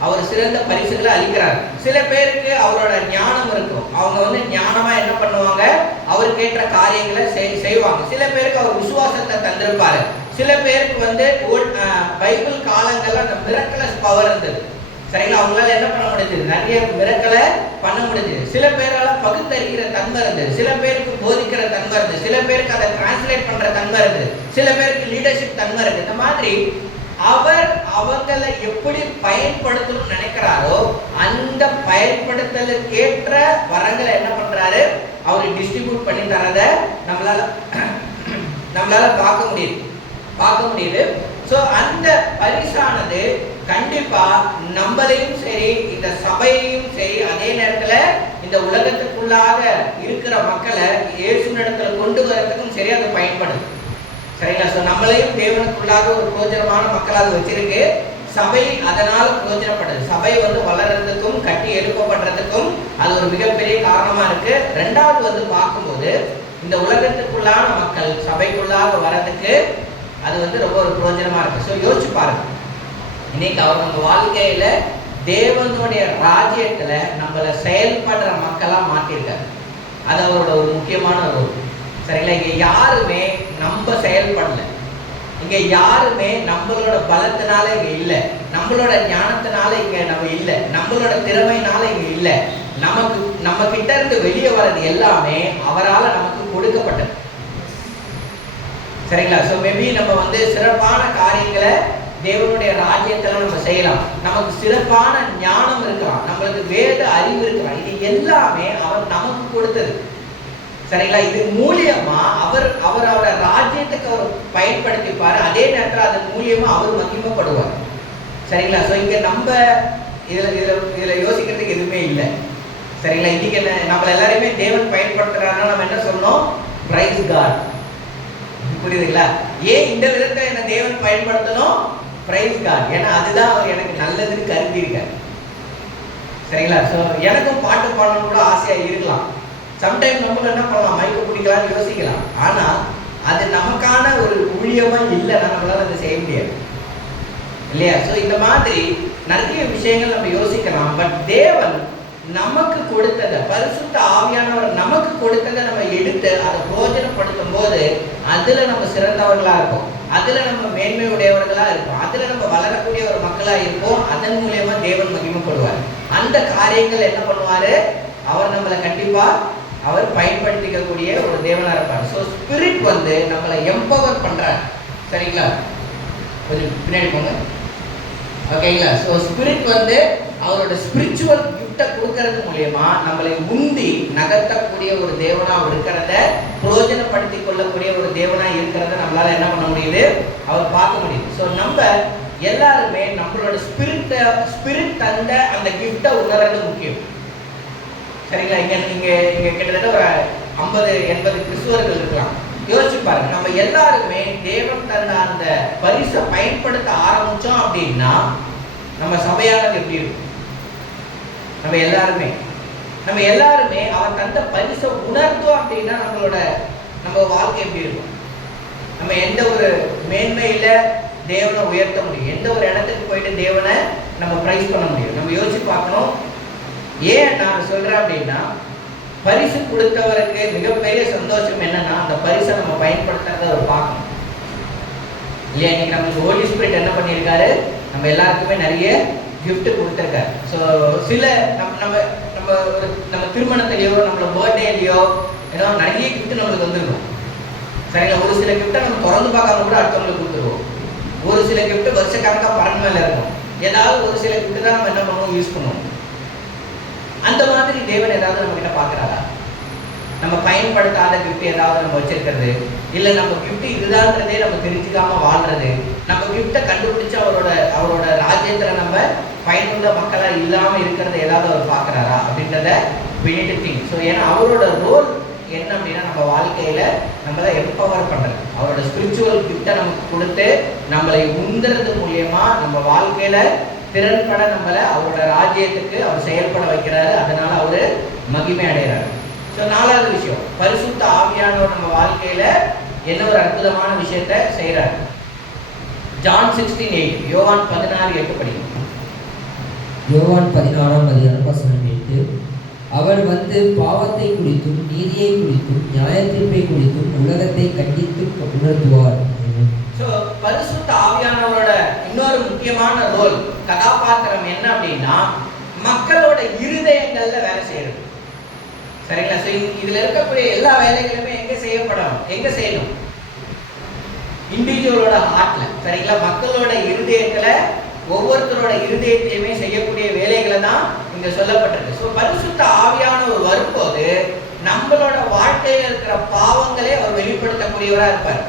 அவர் சிறந்த பரிசுகளை அளிக்கிறார். சில பேருக்கு அவரோட ஞானம் இருக்கும். அவங்க வந்து ஞானமா என்ன பண்ணுவாங்க? அவருக்கு ஏற்ற காரியங்களை செய்வாங்க. சில பேருக்கு அவர் விசுவாசத்தை தந்திருப்பாரு. சில பேருக்கு வந்து பைபிள் காலங்கள்ல அந்த மிரக்கலஸ் பவர் இருந்தது. சரிங்களா? அவங்களால என்ன பண்ண முடிஞ்சது? நிறைய மிரக்கலை பண்ண முடிஞ்சது. சில பேரால பகுத்தறிகிற தன்மை இருந்தது. சில பேருக்கு போதிக்கிற தன்மை இருந்தது. சில பேருக்கு அதை டிரான்ஸ்லேட் பண்ற தன்மை இருந்தது. சில பேருக்கு லீடர்ஷிப் தன்மை இருக்கு. இந்த மாதிரி அவர் அவங்களை எப்படி பயன்படுத்தணும்னு நினைக்கிறாரோ அந்த பயன்படுத்தலுக்கேற்ற வரங்களை என்ன பண்றாரு? அவர் டிஸ்ட்ரிபியூட் பண்ணி தரத நம்மளால பார்க்க முடியுது. சோ அந்த பரிசானது கண்டிப்பா நம்மளையும் சரி, இந்த சபையையும் சரி, அதே நேரத்துல இந்த உலகத்துக்குள்ளாக இருக்கிற மக்களை இயேசுவினிடத்துல கொண்டு வரதுக்கும் சரி அது பயன்படுது. சரிங்களா? சோ நம்மளையும் தேவனுக்குள்ளாக ஒரு பிரயோஜனமான மக்களாக வச்சிருக்கு. சபை அதனால பிரயோஜனப்படுது. சபை வந்து வளர்றதுக்கும் கட்டி எழுப்பப்படுறதுக்கும் அது ஒரு மிகப்பெரிய காரணமா இருக்கு. ரெண்டாவது வந்து பார்க்கும்போது இந்த உலகத்துக்குள்ளான மக்கள் சபைக்குள்ளாக வர்றதுக்கு அது வந்து ரொம்ப ஒரு பிரயோஜனமா இருக்கு. ஸோ யோசிச்சு பாருங்க, இன்னைக்கு அவங்க வாழ்க்கையில தேவனுடைய ராஜ்யத்துல நம்மளை செயல்படுற மக்களா மாற்றிருக்காரு. அது அவரோட ஒரு முக்கியமான ரோல். சரிங்களா? இங்க யாருமே நம்ம செயல்படல. இங்க யாருமே நம்மளோட பலத்தினால இங்க இல்லை, நம்மளோட ஞானத்தினால இங்க நம்ம இல்லை, நம்மளோட திறமையினால இங்க இல்லை. நம்ம கிட்ட இருந்து வெளியே வர்றது எல்லாமே அவரால நமக்கு கொடுக்கப்பட்டது. சரிங்களா? ஸோ மேபி நம்ம வந்து சிறப்பான காரியங்களை தேவனுடைய ராஜ்யத்துல நம்ம செய்யலாம். நமக்கு சிறப்பான ஞானம் இருக்கலாம், நம்மளுக்கு வேத அறிவு இருக்கலாம். இது எல்லாமே அவர் நமக்கு கொடுத்தது. சரிங்களா? இது மூலியமா அவரோட ராஜ்யத்துக்கு அவர் பயன்படுத்திப்பாரு. அதே நேரத்தில் அதன் மூலியமா அவர் மகிமைப்படுவார். சரிங்களா? ஸோ இங்க நம்ம இதுல யோசிக்கிறதுக்கு எதுவுமே இல்லை. சரிங்களா? இன்னைக்கு என்ன நம்மள எல்லாருமே தேவன் பயன்படுத்துறாருன்னா நம்ம என்ன சொன்னோம்? Praise God. புரியுதுங்களா? ஏன் இந்த விதத்தை என்ன தேவன் பயன்படுத்தணும்? Praise God. ஏன்னா அதுதான் அவர் எனக்கு நல்லதுன்னு கருதி இருக்கார். சரிங்களா? ஸோ எனக்கும் பாட்டு பாடணும்னு கூட ஆசையாக இருக்கலாம். சம்டைம் நம்மளும் என்ன பண்ணலாம், மைக்கு பிடிக்கலாம்னு யோசிக்கலாம். ஆனால் அது நமக்கான ஒரு ஊழியமாக இல்லைன்னா நம்மளால அதை செய்ய முடியாது இல்லையா? ஸோ இந்த மாதிரி நிறைய விஷயங்கள் நம்ம யோசிக்கலாம். பட் தேவன் நமக்கு கொடுத்ததை, பரிசுத்த ஆவியானவர் நமக்கு கொடுத்ததை நம்ம எடுத்து அதை பிரயோஜனப்படுத்தும் போது அதில் நம்ம சிறந்தவர்களாக இருப்போம், அதில் நம்ம மேன்மை உடையவர்களாக இருப்போம், அதில் நம்ம வளரக்கூடிய ஒரு மக்களாக இருப்போம். அதன் மூலயமா தேவன் மகிமைப்படுவார். அந்த காரியங்கள் என்ன பண்ணுவார், அவர் நம்மளை கண்டிப்பாக அவர் பயன்படுத்திக்கக்கூடிய ஒரு தேவனாக இருப்பார். ஸோ ஸ்பிரிட் வந்து நம்மளை எம்பவர் பண்ணுறார். சரிங்களா? கொஞ்சம் பின்னாடி போங்க. ஓகேங்களா? ஸோ ஸ்பிரிட் வந்து அவரோட ஸ்பிரிச்சுவல் கிஃப்டை கொடுக்கறது மூலயமா நம்மளை உந்தி நகர்த்தக்கூடிய ஒரு தேவனாக இருக்கிறத, பிரயோஜனப்படுத்தி கொள்ளக்கூடிய ஒரு தேவனாக இருக்கிறத நம்மளால என்ன பண்ண முடியுது, அவர் பார்க்க முடியுது. ஸோ நம்ம எல்லாருமே நம்மளோட ஸ்பிரிட் தந்த அந்த கிஃப்டை உணர்றது முக்கியம். சரிங்களா? இங்கே கிட்டத்தட்ட ஒரு 50-80 கிறிஸ்துவர்கள் இருக்கலாம். யோசிச்சு பாருங்க, நம்ம எல்லாருமே தேவன் தந்த அந்த பரிசை பயன்படுத்த ஆரம்பிச்சோம் அப்படின்னா நம்ம சபையானது எப்படி இருக்கும்? நம்ம எல்லாருமே அவர் தந்த பரிசை உணர்ந்தோம் அப்படின்னா நம்ம வாழ்க்கை எப்படி இருக்கும்? நம்ம எந்த ஒரு மேன்மையில தேவனை உயர்த்த முடியும், எந்த ஒரு இடத்துக்கு போயிட்டு தேவனை நம்ம பிரைஸ் பண்ண முடியும்? நம்ம யோசிச்சு பார்க்கணும். ஏன் நான் சொல்றேன் அப்படின்னா, பரிசு கொடுத்தவருக்கு மிகப்பெரிய சந்தோஷம் என்னன்னா அந்த பரிசை நம்ம பயன்படுத்துறத அவர் பார்க்கணும் இல்லையா? இன்னைக்கு நமக்கு ஹோலி ஸ்பிரிட் என்ன பண்ணியிருக்காரு, நம்ம எல்லாருக்குமே நிறைய கிஃப்ட் கொடுத்துருக்காரு. ஸோ சில நம்ம திருமணத்திலேயோ நம்மளோட பர்த்டேலையோ ஏதோ நிறைய கிஃப்ட் நம்மளுக்கு வந்துருக்கும். சரிங்களா? ஒரு சில கிஃப்ட்டை நம்ம திறந்து பார்க்காம கூட அடுத்தவங்களுக்கு கொடுத்துருவோம். ஒரு சில கிஃப்ட் வருஷக்கணக்காக பரன் மேலே இருக்கும். ஏதாவது ஒரு சில கிஃப்ட் தான் நம்ம என்ன பண்ணுவோம், யூஸ் பண்ணுவோம். அந்த மாதிரி தேவன் ஏதாவது நம்ம கிட்ட பார்க்குறாரா? நம்ம பயன்படுத்தாத கிஃப்ட் ஏதாவது நம்ம வச்சிருக்கிறது, இல்லை நம்ம கிஃப்ட் இதுதான்றதே நம்ம தெரிஞ்சுக்காம வாழ்றது, நம்ம கிஃப்டை கண்டுபிடிச்சு அவரோட ராஜ்யத்தில் நம்ம பயனுள்ள மக்களாக இல்லாமல் இருக்கிறத ஏதாவது அவர் பார்க்குறாரா அப்படின்றத we need to think. So ஏன்னா அவரோட ரோல் என்ன அப்படின்னா நம்ம வாழ்க்கையில் நம்மளை எம்பவர் பண்ணுறது, அவரோட ஸ்பிரிச்சுவல் கிஃப்டை நமக்கு கொடுத்து நம்மளை உந்துறது மூலியமா நம்ம வாழ்க்கையில் திறன்பட நம்மளை அவரோட ராஜ்யத்துக்கு அவர் செயல்பட வைக்கிறாரு. அதனால அவர் மகிமை அடைகிறாரு. ஸோ நாலாவது விஷயம், பரிசுத்த ஆவியானவர் நம்ம வாழ்க்கையில என்ன ஒரு அற்புதமான விஷயத்தை செய்யறாரு. ஜான் 16:8, யோவான் 16:8 படிக்கும். யோவான் 16:8, அவர் வந்து பாவத்தை குறித்தும் நீதியை குறித்தும் நியாயத்தீர்ப்பை குறித்தும் உலகத்தை கண்டித்து உணர்த்துவார். ஸோ பரிசுத்த ஆவியானவரோட இன்னொரு முக்கியமான ரோல், கதாபாத்திரம் என்ன அப்படின்னா மக்களோட இருதயங்கள்ல வேலை செய்யறது. சரிங்களா? ஸோ இதுல இருக்கக்கூடிய எல்லா வேலைகளுமே எங்க செய்யணும்? இண்டிவிஜுவலோட ஹார்ட்ல. சரிங்களா? மக்களோட இருதயத்துல, ஒவ்வொருத்தரோட இருதயத்தையுமே செய்யக்கூடிய வேலைகளை தான் இங்க சொல்லப்பட்டிருக்கு. ஸோ பரிசுத்த ஆவியானவர் வரும்போது நம்மளோட வாழ்க்கையில இருக்கிற பாவங்களே அவர் வெளிப்படுத்தக்கூடியவராக இருப்பார்.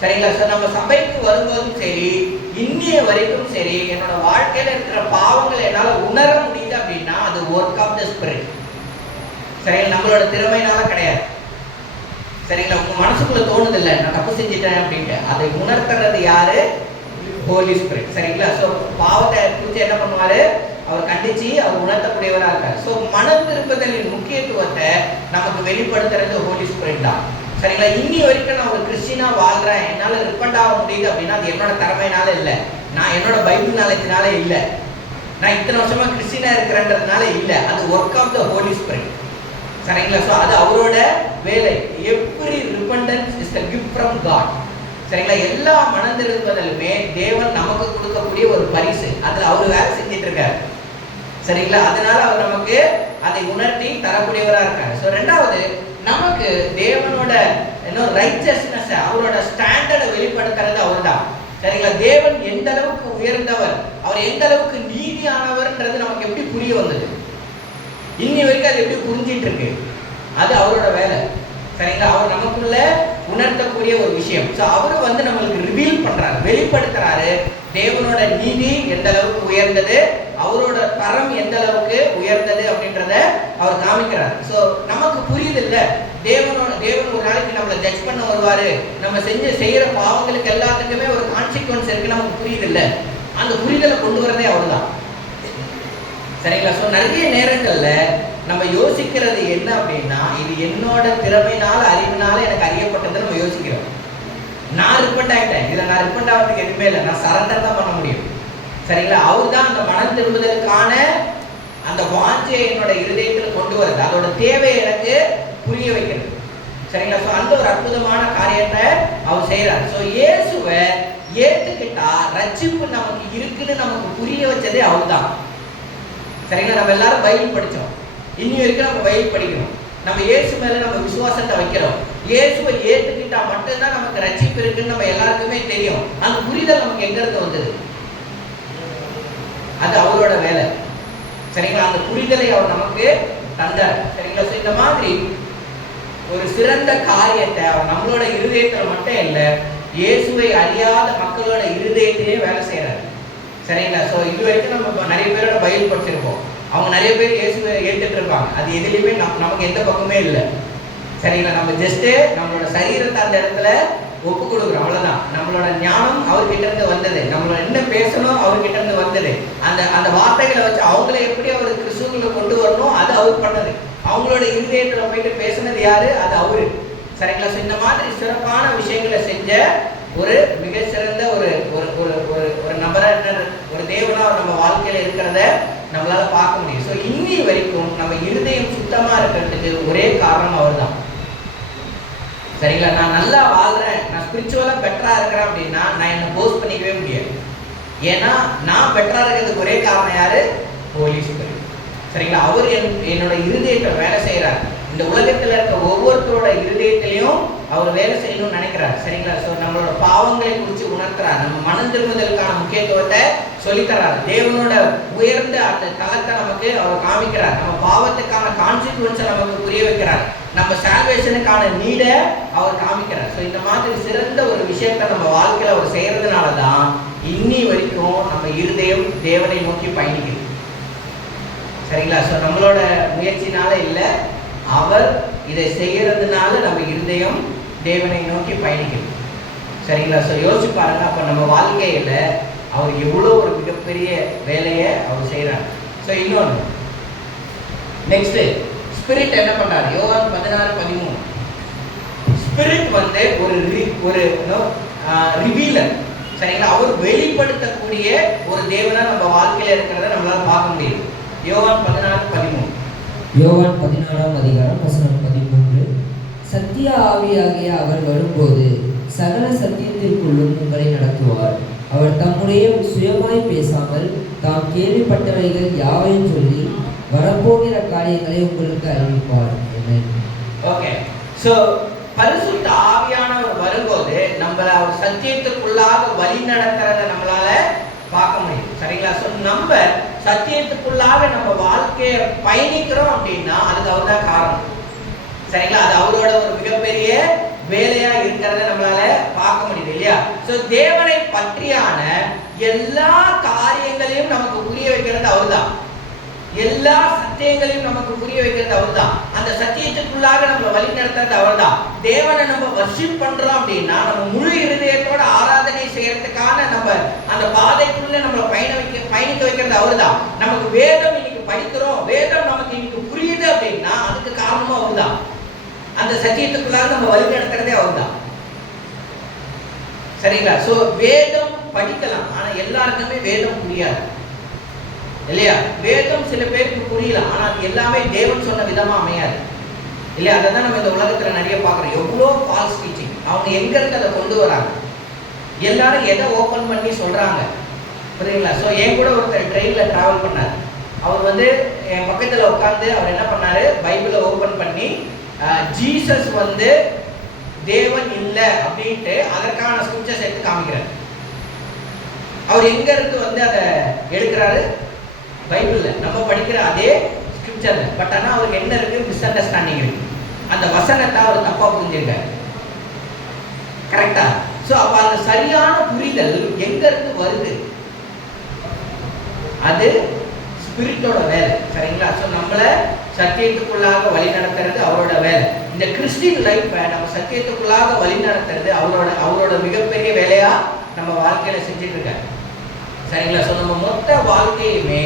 சரிங்களா? ஸோ நம்ம சபைக்கு வரும்போதும் சரி, இன்னைய வரைக்கும் சரி, என்னோட வாழ்க்கையில இருக்கிற பாவங்களை என்னால் உணர முடியுது அப்படின்னா அது ஒர்க் ஆஃப் த ஸ்பிரிட். சரிங்களா? நம்மளோட திறமையினால கிடையாது. சரிங்களா? உங்க மனசுக்குள்ள தோணுது இல்லை நான் தப்பு செஞ்சுட்டேன் அப்படின்ட்டு, அதை உணர்த்துறது யாரு? ஹோலி ஸ்பிரிட். சரிங்களா? ஸோ பாவத்தை குறித்து என்ன பண்ணுவாரு, அவர் கண்டிச்சு அவர் உணர்த்தக்கூடியவராக இருக்கார். ஸோ மனம் திருப்புதலின் முக்கியத்துவத்தை நமக்கு வெளிப்படுத்துறது ஹோலி ஸ்பிரிட் தான். சரிங்களா? இன்னி வரைக்கும் நான் ஒரு கிறிஸ்டினா வாழ்றேன், என்னால் ரிப்பண்ட் ஆக முடியுது அப்படின்னா அது என்னோட திறமையினால இல்லை, நான் என்னோட பைபிள் நாலேஜ்னால இல்லை, நான் இத்தனை வருஷமா கிறிஸ்டினா இருக்கிறேன்றதுனால இல்லை, அது work of the Holi spirit. சரிங்களா? ஸோ அது அவரோட வேலை. Every repentance is the gift from God. சரிங்களா? எல்லா மனந்திருப்பதிலுமே தேவன் நமக்கு கொடுக்கக்கூடிய ஒரு பரிசு, அதில் அவர் வேலை செஞ்சிட்டு இருக்காரு. சரிங்களா? அதனால அவர் நமக்கு அதை உணர்த்தி தரக்கூடியவராக இருக்காரு. ஸோ ரெண்டாவது, நமக்கு தேவனோட ரைச்சஸ்னஸ், அவரோட ஸ்டாண்டர்டை வெளிப்படுத்துறது அவர் தான். சரிங்களா? தேவன் எந்த அளவுக்கு உயர்ந்தவர், அவர் எந்த அளவுக்கு நீதியானவர்ன்றது நமக்கு எப்படி புரிய வந்தது? இன்னி வரைக்கும் அது எப்படி புரிஞ்சிட்டு இருக்கு? அது அவரோட வேலை. சரிங்களா? அவர் நமக்குள்ள உணர்த்தக்கூடிய ஒரு விஷயம். ஸோ அவரு வந்து நம்மளுக்கு ரிவீல் பண்றாரு, வெளிப்படுத்துறாரு தேவனோட நீதி எந்த அளவுக்கு உயர்ந்தது, அவரோட தரம் எந்த அளவுக்கு உயர்ந்தது அப்படின்றத அவர் காமிக்கிறார். ஸோ நமக்கு புரியுது இல்லை, தேவன் ஒரு நாளைக்கு நம்மளை ஜட்ஜ் பண்ண வருவாரு, நம்ம செய்யற பாவங்களுக்கு எல்லாத்துக்குமே ஒரு கான்சிக்வன்ஸ் இருக்கு, நமக்கு புரியுது இல்லை. அந்த புரிதலை கொண்டு வரதே அவர் தான். சரிங்களா? ஸோ நிறைய நேரங்கள்ல நம்ம யோசிக்கிறது என்ன அப்படின்னா, இது என்னோட திறமையினால அறிவினால எனக்கு அறியப்பட்டதை நம்ம யோசிக்கிறோம். நான் ரிப்பண்ட் ஆகிட்டேன், இதுல நான் ரிப்பண்ட் ஆகிறதுக்கு எதுவுமே இல்லை, நான் சரண்டர் தான் பண்ண முடியும். சரிங்களா? அவர் தான் அந்த மனம் திரும்புதலுக்கான அந்த வாஞ்சையை என்னோட இருதயத்தில் கொண்டு வருது, அதோட தேவை எனக்கு புரிய வைக்கிறது. சரிங்களா? ஸோ அந்த ஒரு அற்புதமான காரியத்தை அவர் செய்யறாரு. ஸோ இயேசுவை ஏற்றுக்கிட்டா ரட்சிப்பு நமக்கு இருக்குன்னு நமக்கு புரிய வச்சதே அவர் தான். சரிங்களா? நம்ம எல்லாரும் பைபிள் படித்தோம், இன்னி வரைக்கும் நம்ம பைபிள் படிக்கணும், நம்ம இயேசு மேல நம்ம விசுவாசத்தை வைக்கிறோம். இயேசுவை ஏற்றுக்கிட்டா மட்டும்தான் நமக்கு ரட்சிப்பு இருக்குன்னு நம்ம எல்லாருக்குமே தெரியும். அந்த புரிதல் நமக்கு எங்க இருந்து வந்தது? அது அவரோட வேலை. சரிங்களா? அந்த புரிதலை அவர் நமக்கு தந்தார். சரிங்களா? ஸோ இந்த மாதிரி ஒரு சிறந்த காரியத்தை அவர் நம்மளோட இருதயத்தில் மட்டும் இல்லை, இயேசுவை அறியாத மக்களோட இருதயத்திலே வேலை செய்யறாரு. சரிங்களா? ஸோ இது வரைக்கும் நம்ம நிறைய பேரோட பைபிள் படிச்சிருப்போம், அவங்க நிறைய பேர் இயேசுவை ஏற்றுட்டு இருப்பாங்க, அது எதுலையுமே நமக்கு எந்த பக்கமே இல்லை. சரிங்களா? நம்ம ஜஸ்ட்டு நம்மளோட சரீரத்தை அந்த இடத்துல ஒப்பு கொடுக்குறோம், அவ்வளோதான். நம்மளோட ஞானம் அவர்கிட்ட இருந்து வந்தது, நம்மளோட என்ன பேசணும் அவர்கிட்ட இருந்து வந்தது, அந்த அந்த வார்த்தைகளை வச்சு அவங்கள எப்படி அவர் கிறிஸ்துவுக்குள்ள கொண்டு வரணும் அது அவர் பண்ணது. அவங்களோட இருதயத்தில் போயிட்டு பேசுனது யாரு? அது அவரு. சரிங்களா? ஸோ இந்த மாதிரி சிறப்பான விஷயங்களை செஞ்ச ஒரு மிக சிறந்த ஒரு ஒரு ஒரு ஒரு ஒரு நபரா, ஒரு தேவனா நம்ம வாழ்க்கையில இருக்கிறத நம்மளால பார்க்க முடியும். ஸோ இன்னி வரைக்கும் நம்ம இருதயம் சுத்தமா இருக்கிறதுக்கு ஒரே காரணம் அவர் தான். சரிங்களா? நான் நல்லா வாழ்றேன், நான் ஸ்பிரிச்சுவலா பெட்டரா இருக்கிறேன் அப்படின்னா நான் என்ன போஸ்ட் பண்ணிக்கவே முடியாது. ஏன்னா நான் பெட்டரா இருக்கிறதுக்கு ஒரே காரணம் யாரு? ஹோலி ஸ்பிரிட். சரிங்களா? அவர் என்னோட இருதயத்தை வேலை செய்யறாரு. இந்த உலகத்துல இருக்க ஒவ்வொருத்தரோட இருதயத்திலையும் அவர் வேலை செய்யணும்னு நினைக்கிறார். சரிங்களா? ஸோ நம்மளோட பாவங்களை குறித்து உணர்த்துறார், நம்ம மனம் திரும்புதலுக்கான முக்கியத்துவத்தை சொல்லித்தரார், தேவனோட உயர்ந்த அந்த தளத்தை நமக்கு அவர் காமிக்கிறார், நம்ம பாவத்துக்கான கான்சிக்வன்ஸை நமக்கு புரிய வைக்கிறார், நம்ம சால்வேஷனுக்கான நீடை அவர் காமிக்கிறார். ஸோ இந்த மாதிரி சிறந்த ஒரு விஷயத்தை நம்ம வாழ்க்கையில் அவர் செய்யறதுனால தான் இன்னி வரைக்கும் நம்ம இருதயம் தேவனை நோக்கி பயணிக்குது. சரிங்களா? ஸோ நம்மளோட முயற்சினால இல்லை, அவர் இதை செய்யறதுனால நம்ம இருதயம் தேவனை நோக்கி பயணிக்குது. சரிங்களா? ஸோ யோசிச்சு பாருங்க, அப்போ நம்ம வாழ்க்கையில் அவர் எவ்வளோ ஒரு மிகப்பெரிய வேலையை அவர் செய்கிறார். ஸோ இன்னொன்று நெக்ஸ்ட் ஸ்பிரிட் என்ன பண்றாரு? யோவான் 16:13 ஸ்பிரிட் வந்து ஒரு ரிவீலர். சரிங்களா? அவர் வெளிப்படுத்தக்கூடிய ஒரு தேவனா நம்ம வாழ்க்கையில இருக்கிறத நம்மளால பார்க்க முடியும். யோவான் 16:13. யோவான் 16:13 சத்திய ஆவியாகிய அவர் வரும்போது சகல சத்தியத்திற்குள்ளும் உங்களை நடத்துவார். அவர் தம்முடைய சுயமாய் பேசாமல் தாம் கேள்விப்பட்டவைகள் யாவையும் சொல்லி வரப்போகிற காரியங்களை உங்களுக்கு அறிவிப்பார். ஓகே. ஸோ பரிசுத்த ஆவியானவர் வரும்போது நம்மளை அவர் சத்தியத்துக்குள்ளாக வழி நடத்துறத நம்மளால பார்க்க முடியும். சரிங்களா? ஸோ நம்ம சத்தியத்துக்குள்ளாக நம்ம வாழ்க்கையை பயணிக்கிறோம் அப்படின்னா அதுக்கு அவர் தான் காரணம். சரிங்களா? அது அவரோட ஒரு மிகப்பெரிய வேலையா இருக்கிறத நம்மளால பார்க்க முடியுது இல்லையா? ஸோ தேவனை பற்றியான எல்லா காரியங்களையும் நமக்கு புரிய வைக்கிறது அவர் தான், எல்லா சத்தியங்களையும் நமக்கு புரிய வைக்கிறது அவர் தான், அந்த சத்தியத்துக்குள்ளாக நம்ம வழி நடத்துறது அவர் தான். தேவனை நம்ம வர்ஷிப் பண்றோம் அப்படின்னா நம்ம முழு இருதயத்தோட ஆராதனை செய்யறதுக்கான நம்ம அந்த பாதைக்குள்ள நம்மளை பயணிக்க வைக்கிறது அவர் தான். நமக்கு வேதம் இன்னைக்கு படிக்கிறோம், வேதம் நமக்கு இன்னைக்கு புரியுது அப்படின்னா அதுக்கு காரணமும் அவர் தான். அந்த சத்தியத்துக்குள்ளாக நம்ம வழி நடத்துறதே அவர் தான். சரிங்களா? ஸோ வேதம் படிக்கலாம், ஆனா எல்லாருக்குமே வேதம் புரியாது இல்லையா? வேதம் சில பேருக்கு புரியலாம், ஆனா அது எல்லாமே தேவன் சொன்ன விதமா அமையாது இல்லையா? அதை தான் நம்ம இந்த உலகத்துல நிறைய பார்க்குறோம். எவ்வளோ ஃபால்ஸ் டீச்சிங், அவங்க எங்க இருந்து அதை கொண்டு வராங்க, எல்லாரும் எதை ஓப்பன் பண்ணி சொல்றாங்க, புரியுங்களா? ஸோ என் கூட ஒருத்தர் ட்ரெயின்ல டிராவல் பண்ணார். அவர் வந்து என் பக்கத்துல உட்காந்து அவர் என்ன பண்ணாரு, பைபிளை ஓப்பன் பண்ணி ஜீசஸ் வந்து தேவன் இல்லை அப்படின்ட்டு அதற்கான ஸ்கிரிப்சர்ஸ் எடுத்து காமிக்கிறார். அவர் எங்க இருந்து வந்து அதை எடுக்கிறாரு? பைபிள்ல நம்ம படிக்கிற அதே ஸ்கிரிப்சர்ல. பட் ஆனால் அவருக்கு என்ன இருக்கு? மிஸ் அண்டர்ஸ்டாண்டிங் இருக்கு. அந்த வசனத்தை அவர் தப்பா புரிஞ்சிருக்காரு. கரெக்டா? ஸோ அப்ப அந்த சரியான புரிதல் எங்க இருந்து வருது? அது ஸ்பிரிட்டோட வேலை. சரிங்களா? ஸோ நம்மளை சத்தியத்துக்குள்ளாக வழி நடத்துறது அவரோட வேலை. இந்த கிறிஸ்டின் லைஃப்பை நம்ம சத்தியத்துக்குள்ளாக வழி நடத்துறது அவரோட மிகப்பெரிய வேலையா நம்ம வாழ்க்கையில செஞ்சுட்டு இருக்காரு. சரிங்களா? ஸோ நம்ம மொத்த வாழ்க்கையுமே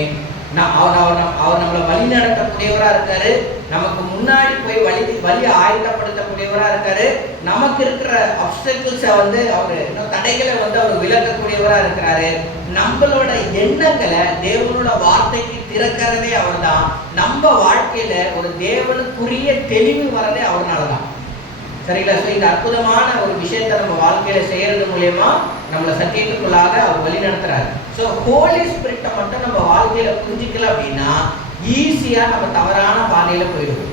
அவர் நம்மளை வழி நடத்தக்கூடியவரா இருக்காரு. நமக்கு முன்னாடி போய் வழி ஆயத்தப்படுத்தக்கூடியவரா இருக்காரு. நமக்கு இருக்கிற அப்டக்கிள்ஸை வந்து அவர் தடைகளை வந்து அவர் விளக்கக்கூடியவரா இருக்கிறாரு. நம்மளோட எண்ணங்களை தேவனோட வார்த்தைக்கு திறக்கிறதே அவர் தான். நம்ம வாழ்க்கையில ஒரு தேவனுக்குரிய தெளிவு வரதே அவர்னாலதான். சரிங்களா? ஸோ இந்த அற்புதமான ஒரு விஷயத்தை நம்ம வாழ்க்கையில செய்யறது மூலயமா நம்மளை சத்தியத்துக்குள்ளாக அவர் வழி நடத்துறாரு. ஸோ ஹோலி ஸ்பிரிட்டை மட்டும் நம்ம வாழ்க்கையில புரிஞ்சிக்கல அப்படின்னா ஈஸியா நம்ம தவறான பாதையில போயிடுவோம்.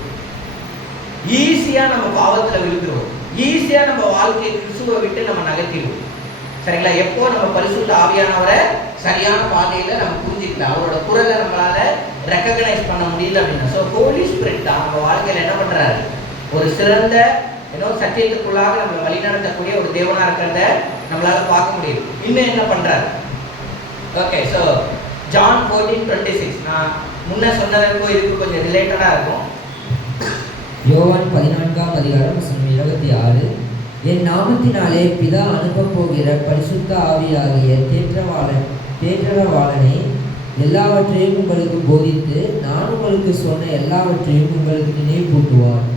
ஈஸியா நம்ம பாவத்துல விழுந்துருவோம். ஈஸியா நம்ம வாழ்க்கையை கிறிஸ்துவை விட்டு நம்ம நகர்த்திடுவோம். சரிங்களா? எப்போ நம்ம பரிசுத்த ஆவியானவரை சரியான பாதையில நம்ம புரிஞ்சுக்கலாம், அவரோட குரலை நம்மளால ரெக்கக்னைஸ் பண்ண முடியல அப்படின்னா, ஸோ ஹோலி ஸ்பிரிட் தான் நம்ம வாழ்க்கையில என்ன பண்றாரு, ஒரு சிறந்த சத்தியத்துக்குள்ளாக நம்மளை வழி நடத்தக்கூடிய ஒரு தேவனா இருக்கிறத நம்மளால பார்க்க முடியும். இன்னும் என்ன பண்றாரு? ஓகே, ஸோ ஜான் 14:26 நான் முன்ன சொன்னதுக்கும் இதுக்கு கொஞ்சம் ரிலேட்டடா இருக்கும். யோவான் 14ஆம் அதிகாரம் 26, என் நாமத்தினாலே பிதா அனுப்பப் போகிற பரிசுத்த ஆவியாகிய தேற்றரவாளனை எல்லாவற்றையும் உங்களுக்கு போதித்து நான் உங்களுக்கு சொன்ன எல்லாவற்றையும் உங்களுக்கு நினைவூட்டுவார்.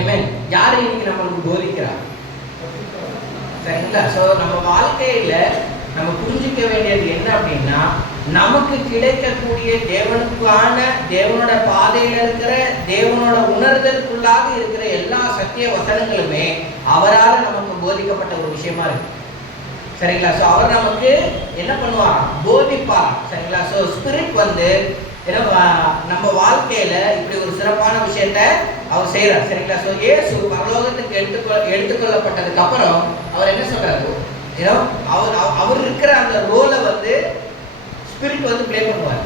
ஆமென். யார் இன்னைக்கு நம்மளுக்கு போதிக்கிறார்? சரிங்களா? ஸோ நம்ம வாழ்க்கையில நம்ம புரிஞ்சுக்க வேண்டியது என்ன அப்படின்னா, நமக்கு கிடைக்கக்கூடிய தேவனோட பாதையில இருக்கிற தேவனோட உணர்தலுக்குள்ளாக இருக்கிற எல்லா சத்திய வசனங்களுமே அவரால் நமக்கு போதிக்கப்பட்ட ஒரு விஷயமா இருக்கு. சரிங்களா? ஸோ அவர் நமக்கு என்ன பண்ணுவார்? போதிப்பார். சரிங்களா? ஸோ ஸ்பிரிட் வந்து நம்ம வாழ்க்கையில இப்படி ஒரு சிறப்பான விஷயத்த அவர் செய்யறார். சரிங்களா? ஸோ இயேசு பரலோகத்துக்கு எடுத்துக்கொள்ளப்பட்டதுக்கு அப்புறம் அவர் என்ன சொல்றாரு? அவர் இருக்கிற அந்த ரோலை வந்து ஸ்பிரிட் வந்து பிளே பண்ணுவார்.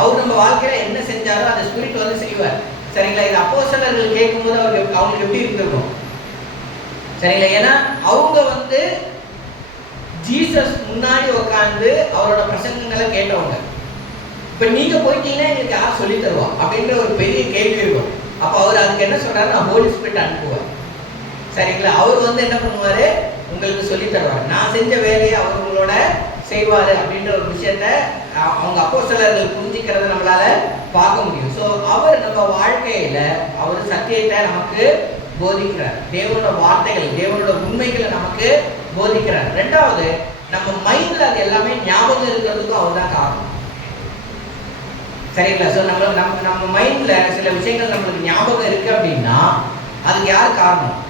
அவர் நம்ம வாழ்க்கையில என்ன செஞ்சாரோ அந்த ஸ்பிரிட் வந்து செய்வார். சரிங்களா? இது அப்போஸ்தலர்கள் கேட்கும்போது அவங்களுக்கு எப்படி இருந்திருக்கும்? சரிங்களா? ஏன்னா அவங்க வந்து ஜீசஸ் முன்னாடி உட்கார்ந்து அவரோட பிரசங்கங்களை கேட்டவங்க. இப்ப நீங்க போயிட்டீங்கன்னா எங்களுக்கு யார் சொல்லி தருவா அப்படின்ற ஒரு பெரிய கேள்வி இருக்கும். அப்ப அவர் அதுக்கு என்ன சொல்றாரு? நான் ஹோலி ஸ்பிரிட் அனுப்புவார். சரிங்களா? அவர் வந்து என்ன பண்ணுவாரு? உங்களுக்கு சொல்லி தருவார். நான் செஞ்ச வேலையை அவர் உங்களோட செய்வாரு அப்படின்ற ஒரு விஷயத்த அவங்க அப்போஸ்தலர்கள் புரிஞ்சிக்கிறத நம்மளால பார்க்க முடியும். ஸோ அவர் நம்ம வாழ்க்கையில அவர் சத்தியத்தை நமக்கு போதிக்கிறார். தேவனோட வார்த்தைகள், தேவனோட உண்மைகளை நமக்கு போதிக்கிறார். ரெண்டாவது, நம்ம மைண்ட்ல அது எல்லாமே ஞாபகம் இருக்கிறதுக்கும் அவர் தான் காரணம். சரிங்களா? ஸோ நம்ம மைண்ட்ல சில விஷயங்கள் நம்மளுக்கு ஞாபகம் இருக்கு அப்படின்னா அதுக்கு யார் காரணம்?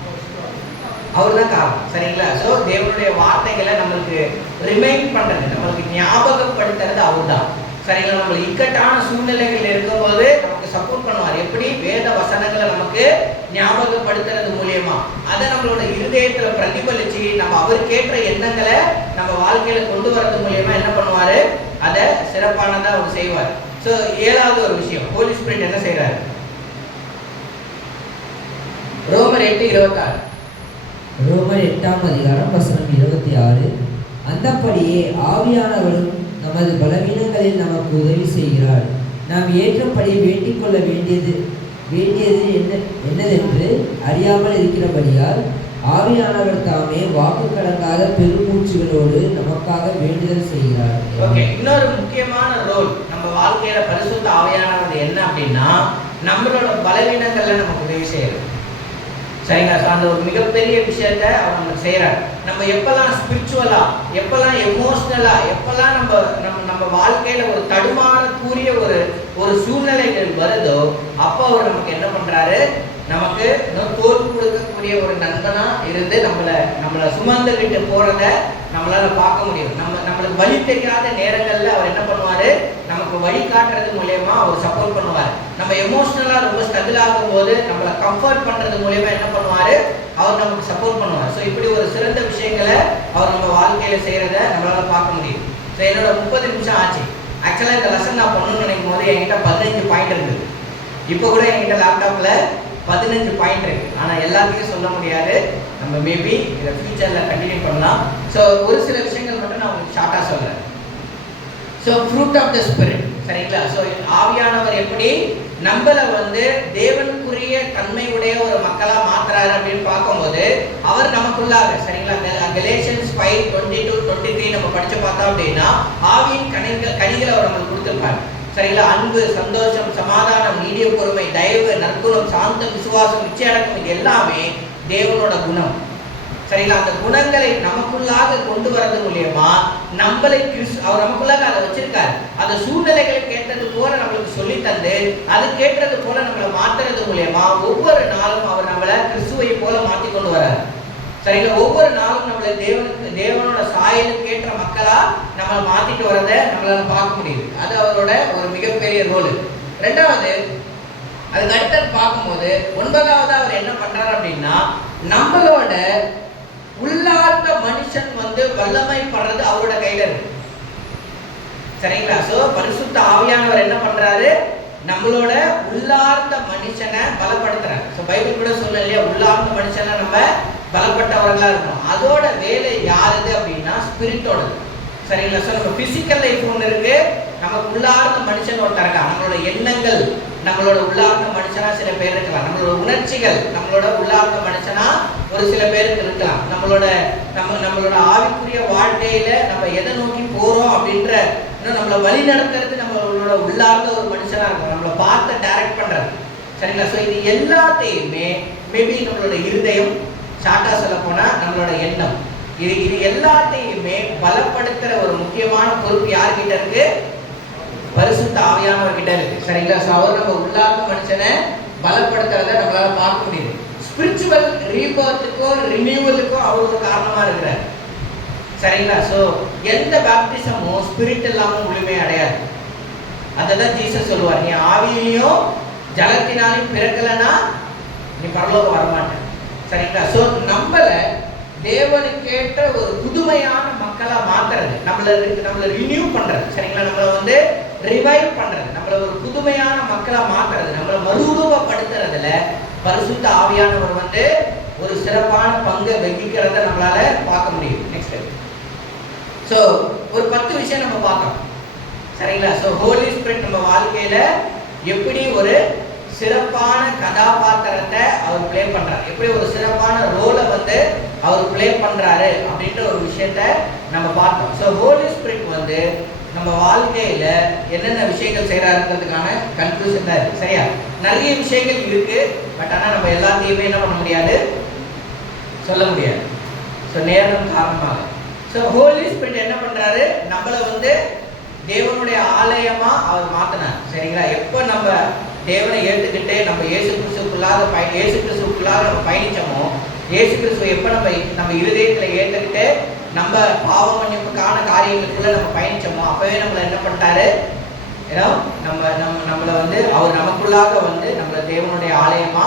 அவர் தான் காரணம். சரிங்களா? ஸோ தேவனுடைய வார்த்தைகளை நம்மளுக்கு ரிமைண்ட் பண்றது, நம்மளுக்கு ஞாபகப்படுத்துறது அவர் தான். சரிங்களா? நம்ம இக்கட்டான சூழ்நிலைகள் இருக்கும்போது நமக்கு சப்போர்ட் பண்ணுவார். எப்படி? வேத வசனங்களை நமக்கு ஞாபகப்படுத்துறது மூலியமா அதை நம்மளோட இருதயத்துல பிரதிபலிச்சு நம்ம அவருக்கேற்ற எண்ணங்களை நம்ம வாழ்க்கையில கொண்டு வரது மூலியமா என்ன பண்ணுவாரு? அதை சிறப்பானதா அவர் செய்வார். ஸோ ஏழாவது ஒரு விஷயம், ஹோலி ஸ்பிரிட் என்ன செய்யறாரு? ரோமர் 8:26. ரோமர் 8ஆம் அதிகாரம் வசனம் 26, அந்தப்படியே ஆவியானவரும் நமது பலவீனங்களில் நமக்கு உதவி செய்கிறார். நாம் ஏற்றபடி வேண்டிக் கொள்ள வேண்டியது என்னதென்று அறியாமல் இருக்கிறபடியால் ஆவியானவர் தாமே வாக்கு கடங்காத பெருமூச்சுகளோடு நமக்காக வேண்டுதல் செய்கிறார். ஓகே, இன்னொரு முக்கியமான ரோல் நம்ம வாழ்க்கையில பரிசுத்த ஆவியானவர் என்ன அப்படின்னா, நம்மளோட பலவீனங்கள்ல நமக்கு உதவி செய்யறது. சரிங்களா? அந்த ஒரு மிகப்பெரிய விஷயத்த அவர் நமக்கு செய்யறாரு. நம்ம எப்பெல்லாம் ஸ்பிரிச்சுவலா, எப்பெல்லாம் எமோஷனலா, எப்பெல்லாம் நம்ம வாழ்க்கையில ஒரு தடுமாறக்கூடிய ஒரு சூழ்நிலைகள் வருதோ அப்போ அவர் நமக்கு என்ன பண்றாரு? நமக்கு தோல் கொடுக்கக்கூடிய ஒரு நண்பனா இருந்து நம்மளை சுமந்துகிட்டு போறத நம்மளால பார்க்க முடியும். நம்மளுக்கு வழி தெரியாத நேரங்கள்ல அவர் என்ன பண்ணுவாரு? நமக்கு வழி காட்டுறது மூலியமா அவர் சப்போர்ட் பண்ணுவார். நம்ம எமோஷனலா ரொம்ப ஸ்ட்ரகிள் ஆகும் போது நம்மளை கம்ஃபர்ட் பண்றது மூலியமா என்ன பண்ணுவாரு? அவர் நமக்கு சப்போர்ட் பண்ணுவார். ஸோ இப்படி ஒரு சிறந்த விஷயங்களை அவர் நம்ம வாழ்க்கையில செய்யறத நம்மளால பார்க்க முடியும். ஸோ என்னோட 30 நிமிஷம் ஆச்சு. ஆக்சுவலா இந்த லெசன் நான் பண்ணணும்னு நினைக்கும் போது என்கிட்ட 15 பாயிண்ட் இருந்தது. இப்போ கூட என்கிட்ட லேப்டாப்ல 15 பாயிண்ட் இருக்கு. ஆனால் எல்லாத்தையும் சொல்ல முடியாது. நம்ம மேபி இதை ஃபியூச்சரில் கண்டினியூ பண்ணலாம். ஸோ ஒரு சில விஷயங்கள் மட்டும் நான் உங்களுக்கு ஷார்ட்டாக சொல்கிறேன். So fruit of the Spirit. சரிங்களா? ஸோ ஆவியானவர் எப்படி நம்மளை வந்து தேவனுக்குரிய தன்மை உடைய ஒரு மக்களாக மாற்றுறாரு அப்படின்னு பார்க்கும்போது அவர் நமக்குள்ளாக, சரிங்களா, கலேஷியன்ஸ் 5:22-23 நம்ம படித்து பார்த்தோம் அப்படின்னா ஆவியின் கனிகளை அவர் நம்மளுக்கு கொடுத்துருப்பாரு. சரிங்களா? அன்பு, சந்தோஷம், சமாதானம், நீடிய பொறுமை, தயவு, நற்குணம், சாந்தம், விசுவாசம், நிச்சயடக்கம், இது எல்லாமே தேவனோட குணம். சரிங்களா? அந்த குணங்களை நமக்குள்ளாக கொண்டு வரது மூலியமா நம்மளை அவர் நமக்குள்ளாக அதை வச்சிருக்காரு. அந்த சூழ்நிலைகளை கேட்டது போல நம்மளுக்கு சொல்லி தந்து அது கேட்டது போல நம்மளை மாத்துறது மூலியமா ஒவ்வொரு நாளும் அவர் நம்மளை கிறிஸ்துவை போல மாற்றி கொண்டு வர்றாரு. சரிங்களா? ஒவ்வொரு நாளும் நம்மளை தேவனோட சாயலுக்கு ஏற்ற மக்களா நம்மளை மாத்திட்டு வரதை நம்மளால பார்க்க முடியுது. அது அவரோட ஒரு மிகப்பெரிய ரோல். ரெண்டாவது, அதுக்கு அடுத்தது பார்க்கும்போது 9வது அவர் என்ன பண்றாரு அப்படின்னா, நம்மளோட உள்ளார்ந்த மனுஷன் வல்லமை படுறது அவரோட கையில இருக்கு. சரிங்களா? சோ பரிசுத்த ஆவியானவர் என்ன பண்றாரு, நம்மளோட உள்ளார்ந்த மனுஷனை பலப்படுத்துறாரு. சோ பைபிள் கூட சொல்ல இல்லையா, உள்ளார்ந்த மனுஷனை நம்ம பலப்பட்டவர்களா இருக்கணும். அதோட வேலை யாருது அப்படின்னா ஸ்பிரிட்டோடது. சரிங்களா? சோ நம்ம பிசிக்கல் லைஃப் ஒன்று இருக்கு, நமக்கு உள்ளார்ந்த மனுஷன் ஒருத்தர் இருக்கா. நம்மளோட எண்ணங்கள் நம்மளோட உள்ளார்ந்த மனுஷனா சில பேர் இருக்கலாம். நம்மளோட உணர்ச்சிகள் நம்மளோட உள்ளார்ந்த மனுஷனா ஒரு சில பேருக்கு இருக்கலாம். நம்மளோட ஆவிக்குரிய வாழ்க்கையில நம்ம எதை நோக்கி போறோம் அப்படின்ற நம்மளை வழி நடத்துறது நம்மளோட உள்ளார்ந்த ஒரு மனுஷனா இருக்கும், நம்மளை பார்த்து டைரக்ட் பண்றது. சரிங்களா? ஸோ இது எல்லாத்தையுமே மேபி நம்மளோட இருதயம், ஷார்ட்டா சொல்ல போனா நம்மளோட எண்ணம், இது எல்லாத்தையுமே பலப்படுத்துற ஒரு முக்கியமான பொறுப்பு யார்கிட்ட இருக்கு, பரிசுத்த ஆவியானவர் கிட்ட இருக்கு. சரிங்களா? ஸோ அவர் நம்ம உள்ளார்ந்த மனுஷனை பலப்படுத்துறத நம்மளால பார்க்க முடியுது. ஸ்பிரிச்சுவல் ரீபர்த்துக்கோ ரினியூவலுக்கோ அவர் ஒரு காரணமா இருக்கிறார். சரிங்களா? ஸோ எந்த பேப்டிசமும் ஸ்பிரிட் இல்லாம முழுமை அடையாது. அதான் ஜீசஸ் சொல்லுவார், நீ ஆவியிலையும் ஜலத்தினாலையும் பிறக்கலைன்னா நீ பரலோகம் வரமாட்டேன். சரிங்களா? ஸோ நம்மள தேவனுக்கேற்ற ஒரு புதுமையான மக்களா மாத்துறது, நம்மளை ரினியூ பண்றது. சரிங்களா? நம்மளை ரிவைவ் பண்றது, நம்மளை ஒரு புதுமையான மக்களா மாத்துறது, நம்மளை மறுரூபப்படுத்துறதுல பரிசுத்த ஆவியானவர் ஒரு சிறப்பான பங்கை வகிக்கிறத நம்மளால பார்க்க முடியும். நெக்ஸ்ட், ஸோ ஒரு 10 விஷயம் நம்ம பார்த்தோம். சரிங்களா? ஸோ ஹோலி ஸ்பிரிட் நம்ம வாழ்க்கையில எப்படி ஒரு சிறப்பான கதாபாத்திரத்தை அவர் பிளே பண்றாரு, எப்படி ஒரு சிறப்பான ரோலை அவர் பிளே பண்றாரு அப்படின்ற ஒரு விஷயத்த நம்ம பார்த்தோம். ஸோ ஹோலி ஸ்பிரிட் நம்ம வாழ்க்கையில என்னென்ன விஷயங்கள் செய்யறாருன்றதுக்கான கன்க்ளூஷன் தான் இருக்கு. சரியா? நிறைய விஷயங்கள் இருக்கு, பட் ஆனா நம்ம எல்லாத்தையுமே என்ன பண்ண முடியாது, சொல்ல முடியாது. ஸோ நேரம் காரணமாக ஸோ ஹோலி ஸ்பிரிட் என்ன பண்றாரு, நம்மளை தேவனுடைய ஆலயமா அவர் மாத்தினார். சரிங்களா? எப்போ நம்ம தேவனை ஏற்றுக்கிட்டு நம்ம இயேசு கிறிஸ்துக்குள்ளாக நம்ம பயணிச்சோமோ, இயேசு கிறிஸ்துவை எப்போ நம்ம இருதயத்தில் ஏற்றுக்கிட்டு நம்ம பாவ மன்னிப்புக்கான காரியங்களுக்குள்ள நம்ம பயணிச்சோமோ, அப்பவே நம்மளை என்ன பண்ணிட்டாரு, ஏன்னா நம்மளை அவர் நமக்குள்ளாக நம்மளை தேவனுடைய ஆலயமா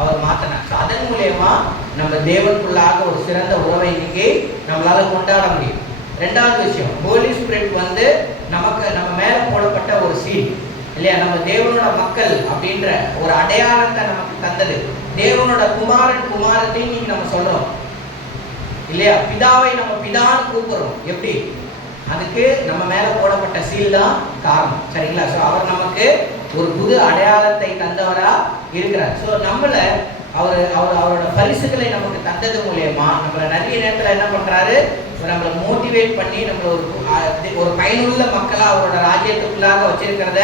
அவர் மாத்தினார். ஸோ அதன் மூலயமா நம்ம தேவனுக்குள்ளாக ஒரு சிறந்த உறவை இன்னைக்கு நம்மளால கொண்டாட முடியும். ரெண்டாவது விஷயம், ஹோலி ஸ்பிரிட் நம்ம மேல போடப்பட்ட ஒரு சீல் இல்லையா, நம்ம தேவனோட மக்கள் அப்படின்ற ஒரு அடையாளத்தை நமக்கு தந்தது. தேவனோட குமாரத்தையும் நீங்க நம்ம சொல்றோம் இல்லையா, பிதாவை நம்ம பிதான்னு கூப்பிடுறோம். எப்படி? அதுக்கு நம்ம மேல போடப்பட்ட சீல் தான் காரணம். சரிங்களா? ஸோ அவர் நமக்கு ஒரு புது அடையாளத்தை தந்தவரா இருக்கிறார். ஸோ அவரோட பரிசுகளை நமக்கு தந்தது மூலயமா நம்மளை நிறைய நேரத்தில் என்ன பண்றாரு, நம்மளை மோட்டிவேட் பண்ணி நம்மளை ஒரு பயனுள்ள மக்களா அவரோட ராஜ்யத்துக்குள்ளாக வச்சிருக்கிறத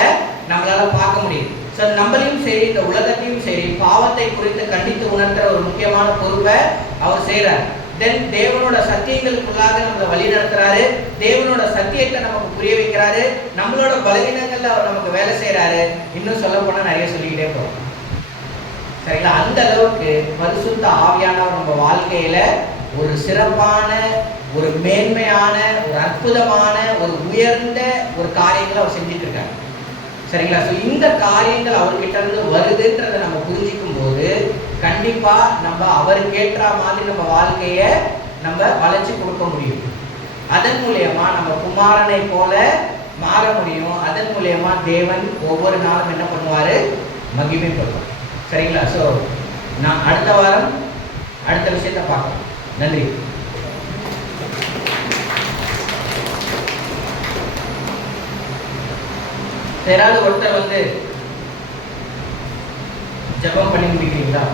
நம்மளால பார்க்க முடியும். ஸோ நம்மளையும் சரி இந்த உலகத்தையும் சரி பாவத்தை குறித்து கண்டித்து உணர்த்துற ஒரு முக்கியமான பொறுப்பை அவர் செய்யறாரு. தென் தேவனோட சத்தியங்களுக்குள்ளாக நம்மளை வழி நடத்துறாரு, தேவனோட சத்தியத்தை நமக்கு புரிய வைக்கிறாரு, நம்மளோட பலவீனங்கள்ல அவர் நமக்கு வேலை செய்யறாரு. இன்னும் சொல்ல போனா நிறைய சொல்லிக்கிட்டே போறோம். சரிங்களா? அந்த அளவுக்கு பரிசுத்த ஆவியானவர் நம்ம வாழ்க்கையில ஒரு சிறப்பான, ஒரு மேன்மையான, ஒரு அற்புதமான, ஒரு உயர்ந்த ஒரு காரியங்களை அவர் செஞ்சுட்டு இருக்காரு. சரிங்களா? ஸோ இந்த காரியங்கள் அவர்கிட்ட இருந்து வருதுன்றதை நம்ம புரிஞ்சிக்கும் போது கண்டிப்பா நம்ம அவருக்கு ஏற்ற மாதிரி நம்ம வாழ்க்கையை நம்ம வளைச்சு கொடுக்க முடியும். அதன் மூலியமா நம்ம குமாரனை போல மாற முடியும். அதன் மூலியமா தேவன் ஒவ்வொரு நாளும் என்ன பண்ணுவாரு, மகிமைப்படுவார். சரிங்களா? ஸோ நான் அடுத்த வாரம் அடுத்த விஷயத்தை பார்க்கலாம். நன்றி. யாராவது ஒருத்தர் ஜெபம் பண்ணி முடிக்கிறீங்களா?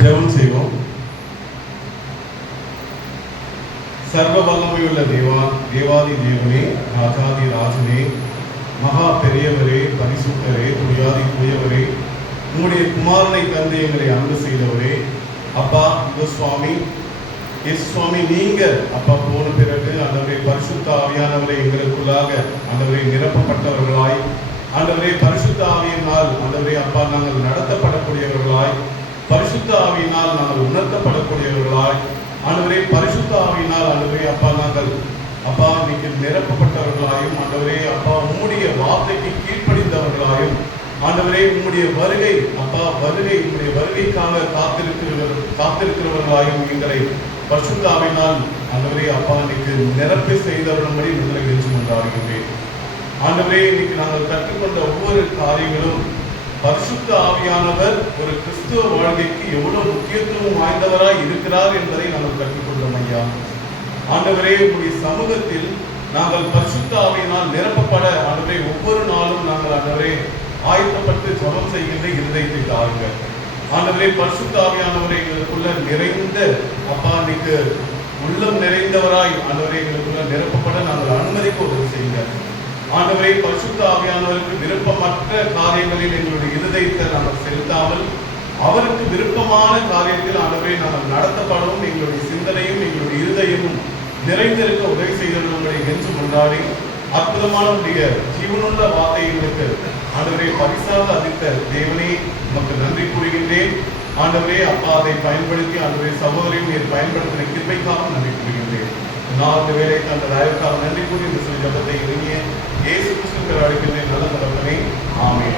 ஜெபம் செய்வோம். சர்வ வல்லமையுள்ள தேவாதி தேவனே, ராஜாதி ராஜனே, மகா பெரியவரே, பரிசுத்தரே, துரியாதி தூயவரே, உங்களுடைய குமாரனை தந்து எங்களை அன்பு செய்தவரே, அப்பா இந்த சுவாமி சுவாமி, நீங்க அப்பா போன பிறகு ஆண்டவரே பரிசுத்த ஆவியானவரை எங்களுக்குள்ளாக ஆண்டவரை நிரப்பப்பட்டவர்களாய், ஆண்டவரே பரிசுத்த ஆவியினால் ஆண்டவரே அப்பா நாங்கள் நடத்தப்படக்கூடியவர்களாய், பரிசுத்த ஆவியினால் நாங்கள் உணர்த்தப்படக்கூடியவர்களாய், ஆண்டவரே பரிசுத்த ஆவியினால் ஆண்டவரே அப்பா நாங்கள் அப்பா நீங்கள் நிரப்பப்பட்டவர்களாயும், ஆண்டவரே அப்பா உம்முடைய வார்த்தைக்கு கீழ்ப்படிந்தவர்களாயும், ஆண்டவரே உம்முடைய வருகை அப்பா உம்முடைய வருகைக்காக காத்திருக்கிறவர்களாயும் எங்களை பரிசுத்த ஆவியினால் ஆண்டவரே அப்பா இன்னைக்கு நிரப்பி செய்தவர்களும்படி விடுதலை என்று கொண்டாடுகின்றேன். ஆண்டவரே இன்னைக்கு நாங்கள் கற்றுக்கொண்ட ஒவ்வொரு காரியங்களும் பரிசுத்த ஆவியானவர் ஒரு கிறிஸ்துவ வாழ்க்கைக்கு எவ்வளவு முக்கியத்துவம் வாய்ந்தவராய் இருக்கிறார் என்பதை நாங்கள் கற்றுக்கொண்டோம் ஐயா. ஆண்டவரே உங்களுடைய சமூகத்தில் நாங்கள் பரிசுத்த ஆவியினால் நிரப்பப்பட ஆண்டவரே ஒவ்வொரு நாளும் நாங்கள் ஆண்டவரே ஆயத்தப்பட்டு ஜெபம் செய்கின்ற இருதயத்தை தாருங்கள். ஆண்டவரே பரிசுத்த ஆவியானவரை எங்களுக்குள்ள நிறைந்த அப்பா இன்னைக்கு உள்ளம் நிறைந்தவராய் ஆண்டவரை எங்களுக்குள்ள நிரப்பப்பட நாங்கள் அனுமதிக்க உதவி செய்யுங்க. ஆண்டவரை பரிசுத்த ஆவியானவருக்கு விருப்பமற்ற காரியங்களில் எங்களுடைய இருதயத்தை நாங்கள் செலுத்தாமல் அவருக்கு விருப்பமான காரியத்தில் ஆண்டவரை நாங்கள் நடத்தப்படவும் எங்களுடைய சிந்தனையும் எங்களுடைய இருதயமும் நிறைந்திருக்க உதவி செய்தவர்களை என்று கொண்டாடி அற்புதமான ஜீவனுள்ள வார்த்தைகளுக்கு ஆண்டவரை பரிசாக அதித்த தேவனே நமக்கு நன்றி கூறுகின்றேன். ஆண்டவரே அப்பா அதை பயன்படுத்தி ஆண்டவரை சகோதரியும் நீர் பயன்படுத்தின கிருபைக்காக நன்றி கூறுகின்றேன். நான்கு வேலை தந்த தயவுக்காக நன்றி கூறி இந்த ஜபத்தை இறங்கிய இயேசு கிறிஸ்துவின் அழைக்கின்ற நல்ல தகப்பனே, ஆமென்.